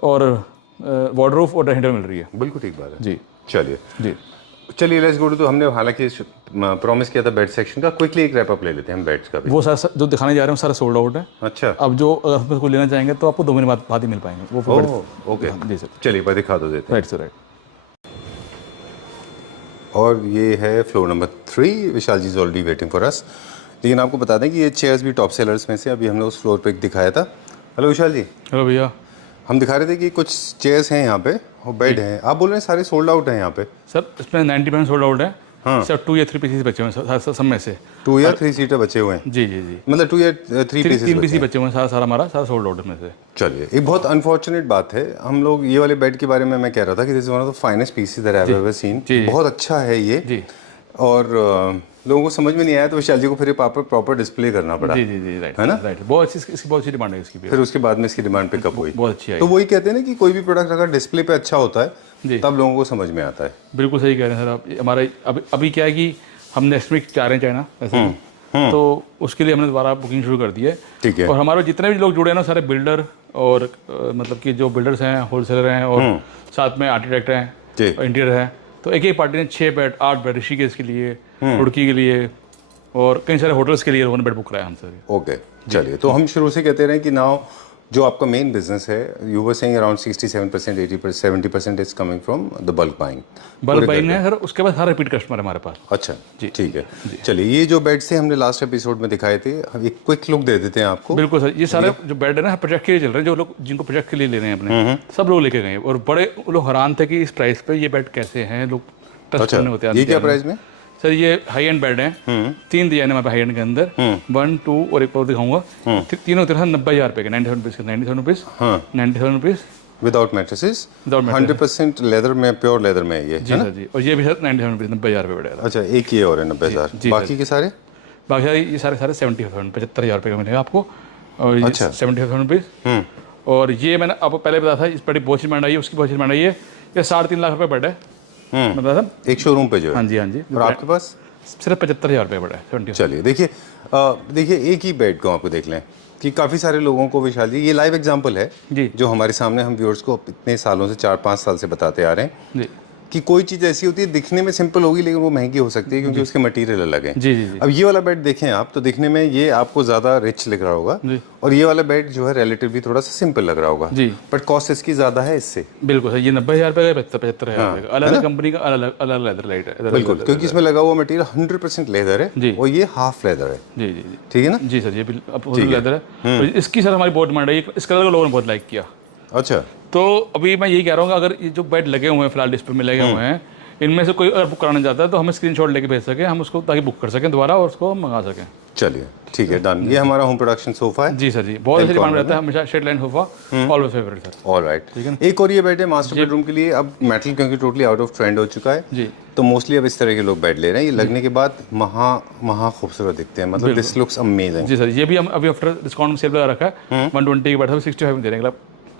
और वार्डरोब और ड्रेसिंग टेबल मिल रही है। बिल्कुल ठीक बात है जी। चलिए लेट्स गो टू। तो हमने हालांकि प्रॉमिस किया था बेड सेक्शन का, क्विकली एक रैप अप ले लेते हैं हम बेड्स का भी। वो सारा जो दिखाने जा रहे हैं सारा सोल्ड आउट है। अच्छा, अब जो अगर उसको लेना चाहेंगे तो आपको 2 महीने बाद ही मिल पाएंगे वो। ओके, जी सर। चलिए पर दिखा दो देते। Right sir, right. और ये है floor number 3। Vishal ji is already waiting for us. लेकिन आपको बता दें कि ये चेयर्स भी टॉप सेलर्स में से, अभी हमने उस फ्लोर पे दिखाया था। हेलो विशाल जी। हेलो भैया। हम दिखा रहे थे कि कुछ चेयर्स हैं यहाँ पे और बेड हैं, आप बोल रहे हैं सारे सोल्ड आउट हैं यहाँ पे। सर इसमें 90% सोल्ड आउट है, हाँ। सिर्फ 2 या 3 पीसेस बचे हुए हैं सब में से। 2 या 3 सीटर बचे हुए हैं? जी जी जी, मतलब 2 या 3 पीसेस 3 पीस बचे हुए हैं, सारा हमारा सारा सोल्ड आउट में से। चलिए, एक बहुत अनफॉर्चुनेट बात है, हम लोग ये वाले बेड के बारे में मैं कह रहा था कि this is one of the finest pieces that I have ever seen. बहुत अच्छा है ये जी, और लोगों को समझ में नहीं आया तो विशाल जी को फिर ये प्रॉपर डिस्प्ले करना पड़ा। जी जी जी, राइट, है ना? राइट, बहुत अच्छी, इसकी बहुत अच्छी डिमांड है इसकी भी। फिर उसके बाद में इसकी डिमांड पिकअप हुई, बहुत अच्छी है। तो वही कहते हैं ना कि कोई भी प्रोडक्ट अगर डिस्प्ले पे अच्छा होता है तब लोगों को समझ में आता है। बिल्कुल सही कह रहे हैं सर आप। हमारा अभी क्या है कि हम नेक्स्ट वीक जा रहे हैं चाइना ऐसे, तो उसके लिए हमने दोबारा बुकिंग शुरू कर दी है। ठीक है। और हमारे जितने भी लोग जुड़े हैं ना, सारे बिल्डर और मतलब कि जो बिल्डर्स हैं, होलसेलर हैं, और साथ में आर्किटेक्ट हैं, इंटीरियर हैं, तो एक पार्टी ने 6 बेड 8 बेड ऋषिकेश के लिए, रुड़की के लिए और कई सारे होटल्स के लिए उन्होंने बेड बुक कराया हमसे। ओके, चलिए, तो हम शुरू से कहते रहे कि नाउ जो आपका मेन बिजनेस है, you were saying around 67% 80% 70% is coming from the bulk buying. Bulk buying है सर, उसके बाद सारे रिपीट कस्टमर है हमारे पास। अच्छा जी, ठीक है। चलिए, ये जो बेड से हमने लास्ट एपिसोड में दिखाए थे, हम एक क्विक लुक दे देते हैं आपको। बिल्कुल सर, ये सारे जो बेड है ना प्रोजेक्ट के लिए चल रहे हैं, जो लोग जिनको प्रोजेक्ट के लिए ले रहे हैं अपने, सब लोग लेके गए और बड़े लोग हैरान थे कि इस प्राइस पे ये बेड कैसे हैं, लोग टच करने होते हैं। ये क्या प्राइस में सर? ये हाई एंड बेड है, 3 डिजाइन है हमारे हाई एंड के अंदर, 1 2 और एक और दिखाऊंगा। तीनों तरह 90,000 रुपए के, 97 रुपीज के, 97 rupees, 97 rupees without mattresses, 100% leather में, प्योर लेदर में ये, जी सर जी। और ये भी सर 97 रुपीज, 90,000 रुपए बेड है। अच्छा, एक ये और है 90,000, बाकी के सारे? बाकी सारे ये सारे 75,000 रुपए का मिलेगा आपको। और ये 75,000 रुपीज। और ये मैंने आपको पहले बताया था, इस बड़ी बहुत डिमांड आई है, उसकी बहुत डिमांड आई है। ये 3.5 लाख रुपए बेड है, मतलब एक शोरूम पे जो है। हाँ जी, हाँ जी। और आपके पास सिर्फ 75,000 रुपये पड़ा है, 70। चलिए, देखिए एक ही बेड को आपको देख लें कि काफ़ी सारे लोगों को, विशाल जी ये लाइव एग्जांपल है जी, जो हमारे सामने हम व्यूअर्स को इतने सालों से 4-5 साल से बताते आ रहे हैं जी, कि कोई चीज़ ऐसी होती है दिखने में सिंपल होगी लेकिन वो महंगी हो सकती है क्योंकि उसके मटेरियल अलग हैं। जी, जी, अब ये वाला बेड देखें आप, तो दिखने में ये आपको ज़्यादा रिच लग रहा होगा और ये वाला बेड जो है रिलेटिवली थोड़ा सा सिंपल लग रहा होगा जी, बट कॉस्ट इसकी ज़्यादा है इससे। बिल्कुल सर, ये 90,000 रुपये का, 75,000 रुपये का, अलग अलग कंपनी का, अलग अलग लेदर लाइट है। बिल्कुल, क्योंकि इसमें लगा हुआ मटेरियल 100% लेदर है और ये हाफ लेदर है। जी जी जी, ठीक है ना? जी सर, ये लेदर है। इसकी सर हमारी बहुत डिमांड है, इस कलर को लोगों ने बहुत लाइक किया। अच्छा, तो अभी मैं यही कह रहा हूँ, अगर ये जो बेड लगे हुए हैं फिलहाल डिस्प्ले में लगे हुए हैं, इनमें से कोई अगर बुक कराना चाहता है तो हमें स्क्रीनशॉट लेके भेज सकें, हम उसको ताकि बुक कर सकें दोबारा और उसको मंगा सकें। चलिए, ठीक है, डन। ये हमारा होम प्रोडक्शन सोफा है। जी सर जी, बहुत अच्छा डिमांड रहता है हमेशा, shade line sofa always favourite sir. Alright, ठीक है। एक और ये बेड है मास्टर बेडरूम के लिए, अब मेटल क्योंकि टोटली आउट ऑफ ट्रेंड हो चुका है जी, तो मोस्टली अब इस तरह के लोग बेड ले रहे हैं। ये लगने के बाद महा खूबसूरत दिखते हैं, मतलब दिस लुक्स अमेजिंग। जी सर, ये भी हम अभी आफ्टर डिस्काउंट में सेल लगा रखा है, 120 के बैठा 65 में देने के लिए।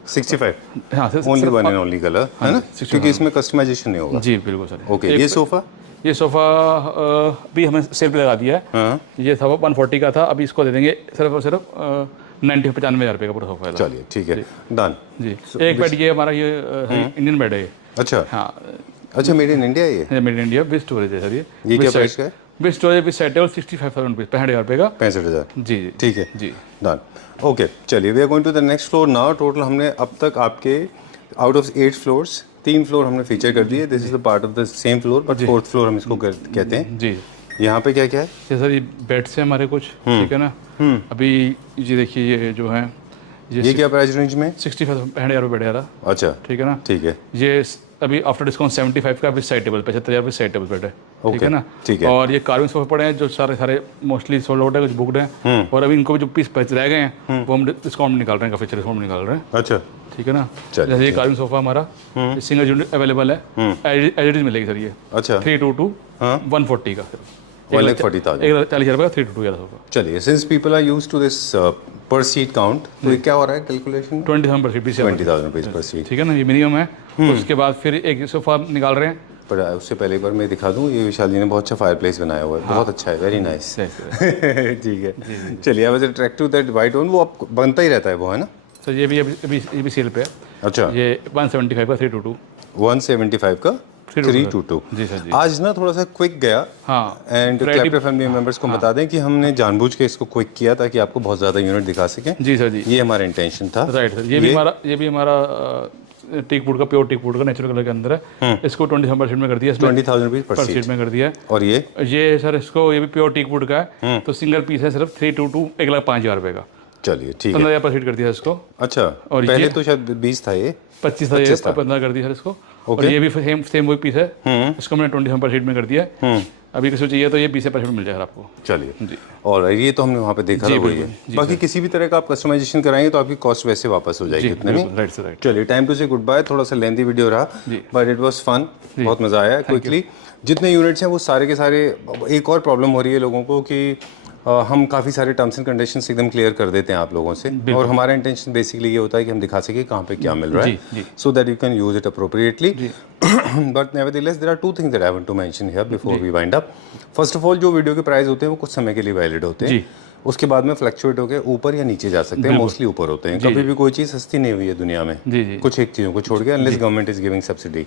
65? हाँ sir, only one and only colour है ना, क्योंकि इसमें कस्टमाइजेशन नहीं होगा। जी बिल्कुल सर। ओके, ये सोफा? ये सोफ़ा भी हमें सेल पे लगा दिया है। ये था 140 का था, अभी इसको दे देंगे सिर्फ और सिर्फ 95,000 रुपये का पूरा सोफा है। चलिए, ठीक है, डन जी। एक बेड ये हमारा, ये इंडियन बेड है। अच्छा, हाँ, अच्छा, मेड इन इंडिया? ये made in India with storage है सर। ये क्या प्राइस का है? With storage with set 65,000 rupees, 65,000 रुपये का। 65,000? जी जी, ठीक है जी, डन। ओके, चलिए, we are going to the next floor now. Total हमने अब तक आपके आउट ऑफ 8 फ्लोर्स 3 फ्लोर हमने फीचर कर दिए। This is the part of the same floor but 4th floor हम इसको कहते हैं जी। यहाँ पे क्या क्या है? सर ये बेड से हमारे कुछ, ठीक है ना। अभी ये देखिए, ये जो है ये क्या प्राइस रेंज में? 65,000 रुपये बेड है। अच्छा, ठीक है ना। ठीक है, ये अभी आफ्टर डिस्काउंट 75 का with side table, 75,000 with side table bed है, ठीक है ना। ठीक है। और ये कार्विंग सोफे पड़े हैं जो सारे मोस्टली सोल्ड आउट है, कुछ बुकड हैं, और अभी इनको भी जो पीस बच रह गए हैं वो हम डिस्काउंट में निकाल रहे हैं, काफी अच्छा डिस्काउंट में निकाल रहे हैं। अच्छा, ठीक है ना। जैसे ये कार्विंग सोफा हमारा सिंगल यूनिट अवेलेबल है, एज इट इज मिलेगी सर ये। अच्छा, 322 140 का, 1,40,000, 40,000 रुपये का 322 सोफा। चलिए, since people are used to this per seat count, तो ये क्या हो रहा है कैलकुलेशन? 20,000 पर सीट, 20,000 रुपीज़ पर सीट, ठीक है ना, ये मिनिमम है। उसके बाद फिर एक सोफा निकाल रहे हैं, पर उससे पहले एक बार मैं दिखा दूं, ये विशाल जी ने बहुत अच्छा फायर प्लेस बनाया हुआ है। बहुत अच्छा है, वेरी नाइस। ठीक है, चलिए, I was attracted to that white one, वो अब बनता ही रहता है वो, है ना सर। ये भी सेल पे है। अच्छा, ये 175 का 322, 175 का 322। जी सर जी। आज ना थोड़ा सा क्विक गया, हाँ, एंड क्लैप्टर फैमिली मेंबर्स को बता दें कि हमने जानबूझ के इसको क्विक किया ताकि आपको बहुत ज़्यादा यूनिट दिखा सकें। जी सर जी, ये हमारा इंटेंशन था। राइट सर, ये भी हमारा टीक वुड का, प्योर टीक वुड का, नेचुरल कलर के अंदर है। इसको 20,000 में कर दिया, 20,000 रुपीज़ पर सीट में कर दिया है। और ये सर, इसको ये भी प्योर टीक वुड का है, तो सिंगल पीस है सिर्फ 322, 1,05,000 रुपये का। चलिए, ठीक है, 15,000 पर सीट कर दिया इसको। अच्छा, और पहले तो शायद 20 था, ये 25 था, ये 15 कर दिया सर इसको। और ये भी सेम वही पीस है, इसको मैंने 27% में कर दिया है। अभी किसी को चाहिए तो ये 20% मिल जाएगा आपको। चलिए जी। और ये तो हमने वहाँ पे देखा था वही है। बाकी किसी भी तरह का आप कस्टमाइजेशन कराएंगे तो आपकी कॉस्ट वैसे वापस हो जाएगी इतने में। राइट से राइट। चलिए, टाइम टू से गुड बाय। थोड़ा सा लेंथी वीडियो रहा बट इट वाज फन, बहुत मज़ा आया। क्विकली जितने यूनिट्स हैं वो सारे के सारे, एक और प्रॉब्लम हो रही है लोगों को कि हम काफ़ी सारे टर्म्स एंड कंडीशंस एकदम क्लियर कर देते हैं आप लोगों से, और हमारा इंटेंशन बेसिकली ये होता है कि हम दिखा सके कहाँ पे क्या मिल रहा है, so that you can use it appropriately. But nevertheless there are two things that I want to mention here before we wind up. First of all, जो वीडियो के प्राइस होते हैं वो कुछ समय के लिए वैलिड होते हैं, उसके बाद में फ्लक्चुएट होकर ऊपर या नीचे जा सकते हैं, मोस्टली ऊपर होते हैं। कभी भी कोई चीज़ सस्ती नहीं हुई है दुनिया में, कुछ एक चीज़ों को छोड़ के, unless government is giving subsidy.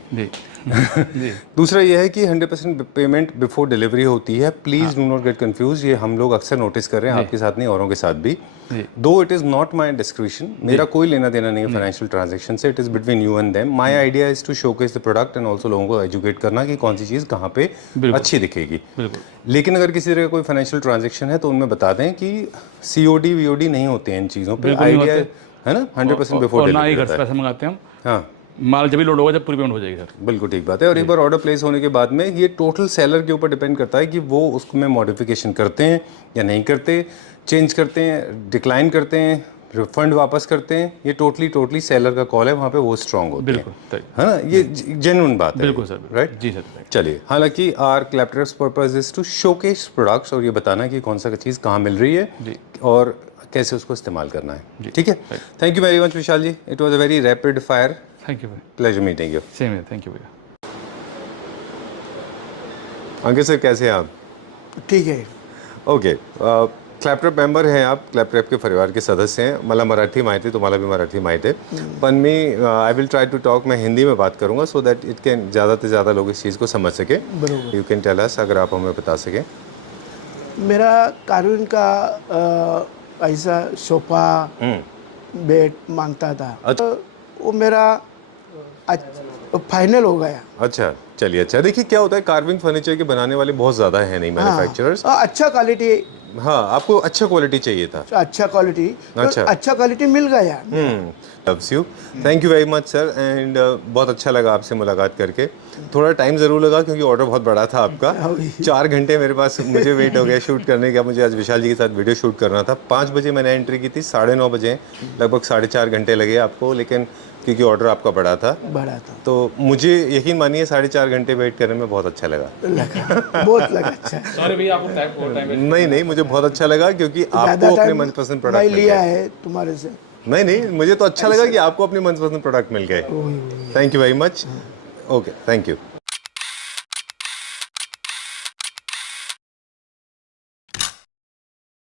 दूसरा ये है कि 100% पेमेंट बिफोर डिलीवरी होती है। Please do not get confuse, ये हम लोग अक्सर नोटिस कर रहे हैं, आपके साथ नहीं औरों के साथ भी। Though it is not my description, मेरा कोई लेना देना नहीं है फाइनेंशियल ट्रांजेक्शन से, it is between you and them. My idea is to showcase the product and also लोगों को एजुकेट करना कि कौन सी चीज़ कहाँ पे अच्छी दिखेगी। लेकिन अगर किसी तरह का कोई फाइनेंशियल ट्रांजेक्शन है तो उनमें बता दें कि COD VOD नहीं होते हैं इन चीज़ों पे। आइडिया है ना, 100% बिफोर डिलीवरी होता है। पैसे मंगाते हैं हम, हाँ, माल जब भी लोड होगा जब पूरी पेमेंट हो जाएगी सर। बिल्कुल ठीक बात है। और एक बार ऑर्डर प्लेस होने के बाद में ये टोटल सेलर के ऊपर डिपेंड करता है कि वो उसमें मॉडिफिकेशन करते हैं या नहीं करते, चेंज करते हैं, डिक्लाइन करते हैं, रिफंड वापस करते हैं। ये टोटली सेलर का कॉल है, वहाँ पे वो स्ट्रांग होते हैं, है ना। ये जेन्युइन बात है। बिल्कुल सर, राइट जी सर। चलिए, हालांकि our claptraps purpose is to showcase products और ये बताना कि कौन सा चीज़ कहाँ मिल रही है और कैसे उसको इस्तेमाल करना है। ठीक है, thank you very much Vishal ji, it was a very rapid fire. Thank you, pleasure meeting you. Same है, थैंक यू भैया। अंकित सर कैसे हैं आप? ठीक है। ओके, क्लॅपटॉप मेंबर हैं आप, क्लॅपटॉप के परिवार के सदस्य हैं। मला मराठी माहिती है, तुम्हाला भी मराठी माहिती है, पण मी I will try to talk, मैं हिंदी में बात करूंगा सो दैट इट कैन ज़्यादा से ज़्यादा लोग इस चीज़ को समझ सके। यू कैन टेल अस, अगर आप हमें बता सकें। मेरा कार्विन का ऐसा सोफा बेड मांगता था, अच्छा। वो मेरा फाइनल हो गया। अच्छा, चलिए। अच्छा, देखिए क्या होता है, कार्विंग फर्नीचर के बनाने वाले बहुत ज़्यादा हैं नहीं मैन्युफैक्चरर्स। अच्छा क्वालिटी, हाँ, आपको अच्छा क्वालिटी चाहिए था। अच्छा क्वालिटी, अच्छा क्वालिटी मिल गया। Loves you, thank you very much sir, and बहुत अच्छा लगा आपसे मुलाकात करके। थोड़ा टाइम ज़रूर लगा क्योंकि ऑर्डर बहुत बड़ा था आपका। 4 घंटे मेरे पास मुझे वेट हो गया शूट करने का। मुझे आज विशाल जी के साथ वीडियो शूट करना था। 5 बजे मैंने एंट्री की थी, 9:30 बजे, लगभग 4.5 घंटे लगे आपको, लेकिन क्योंकि ऑर्डर आपका बड़ा था तो मुझे यकीन मानिए 4.5 घंटे वेट करने में बहुत अच्छा लगा। बहुत लगा। अच्छा, सॉरी भैया, आपको टाइम नहीं, मुझे बहुत अच्छा लगा क्योंकि आपको अपने मनपसंद प्रोडक्ट लिया है तुम्हारे से। नहीं, मुझे तो अच्छा लगा कि आपको अपने मनपसंद प्रोडक्ट मिल गए। Thank you very much. Okay, thank you.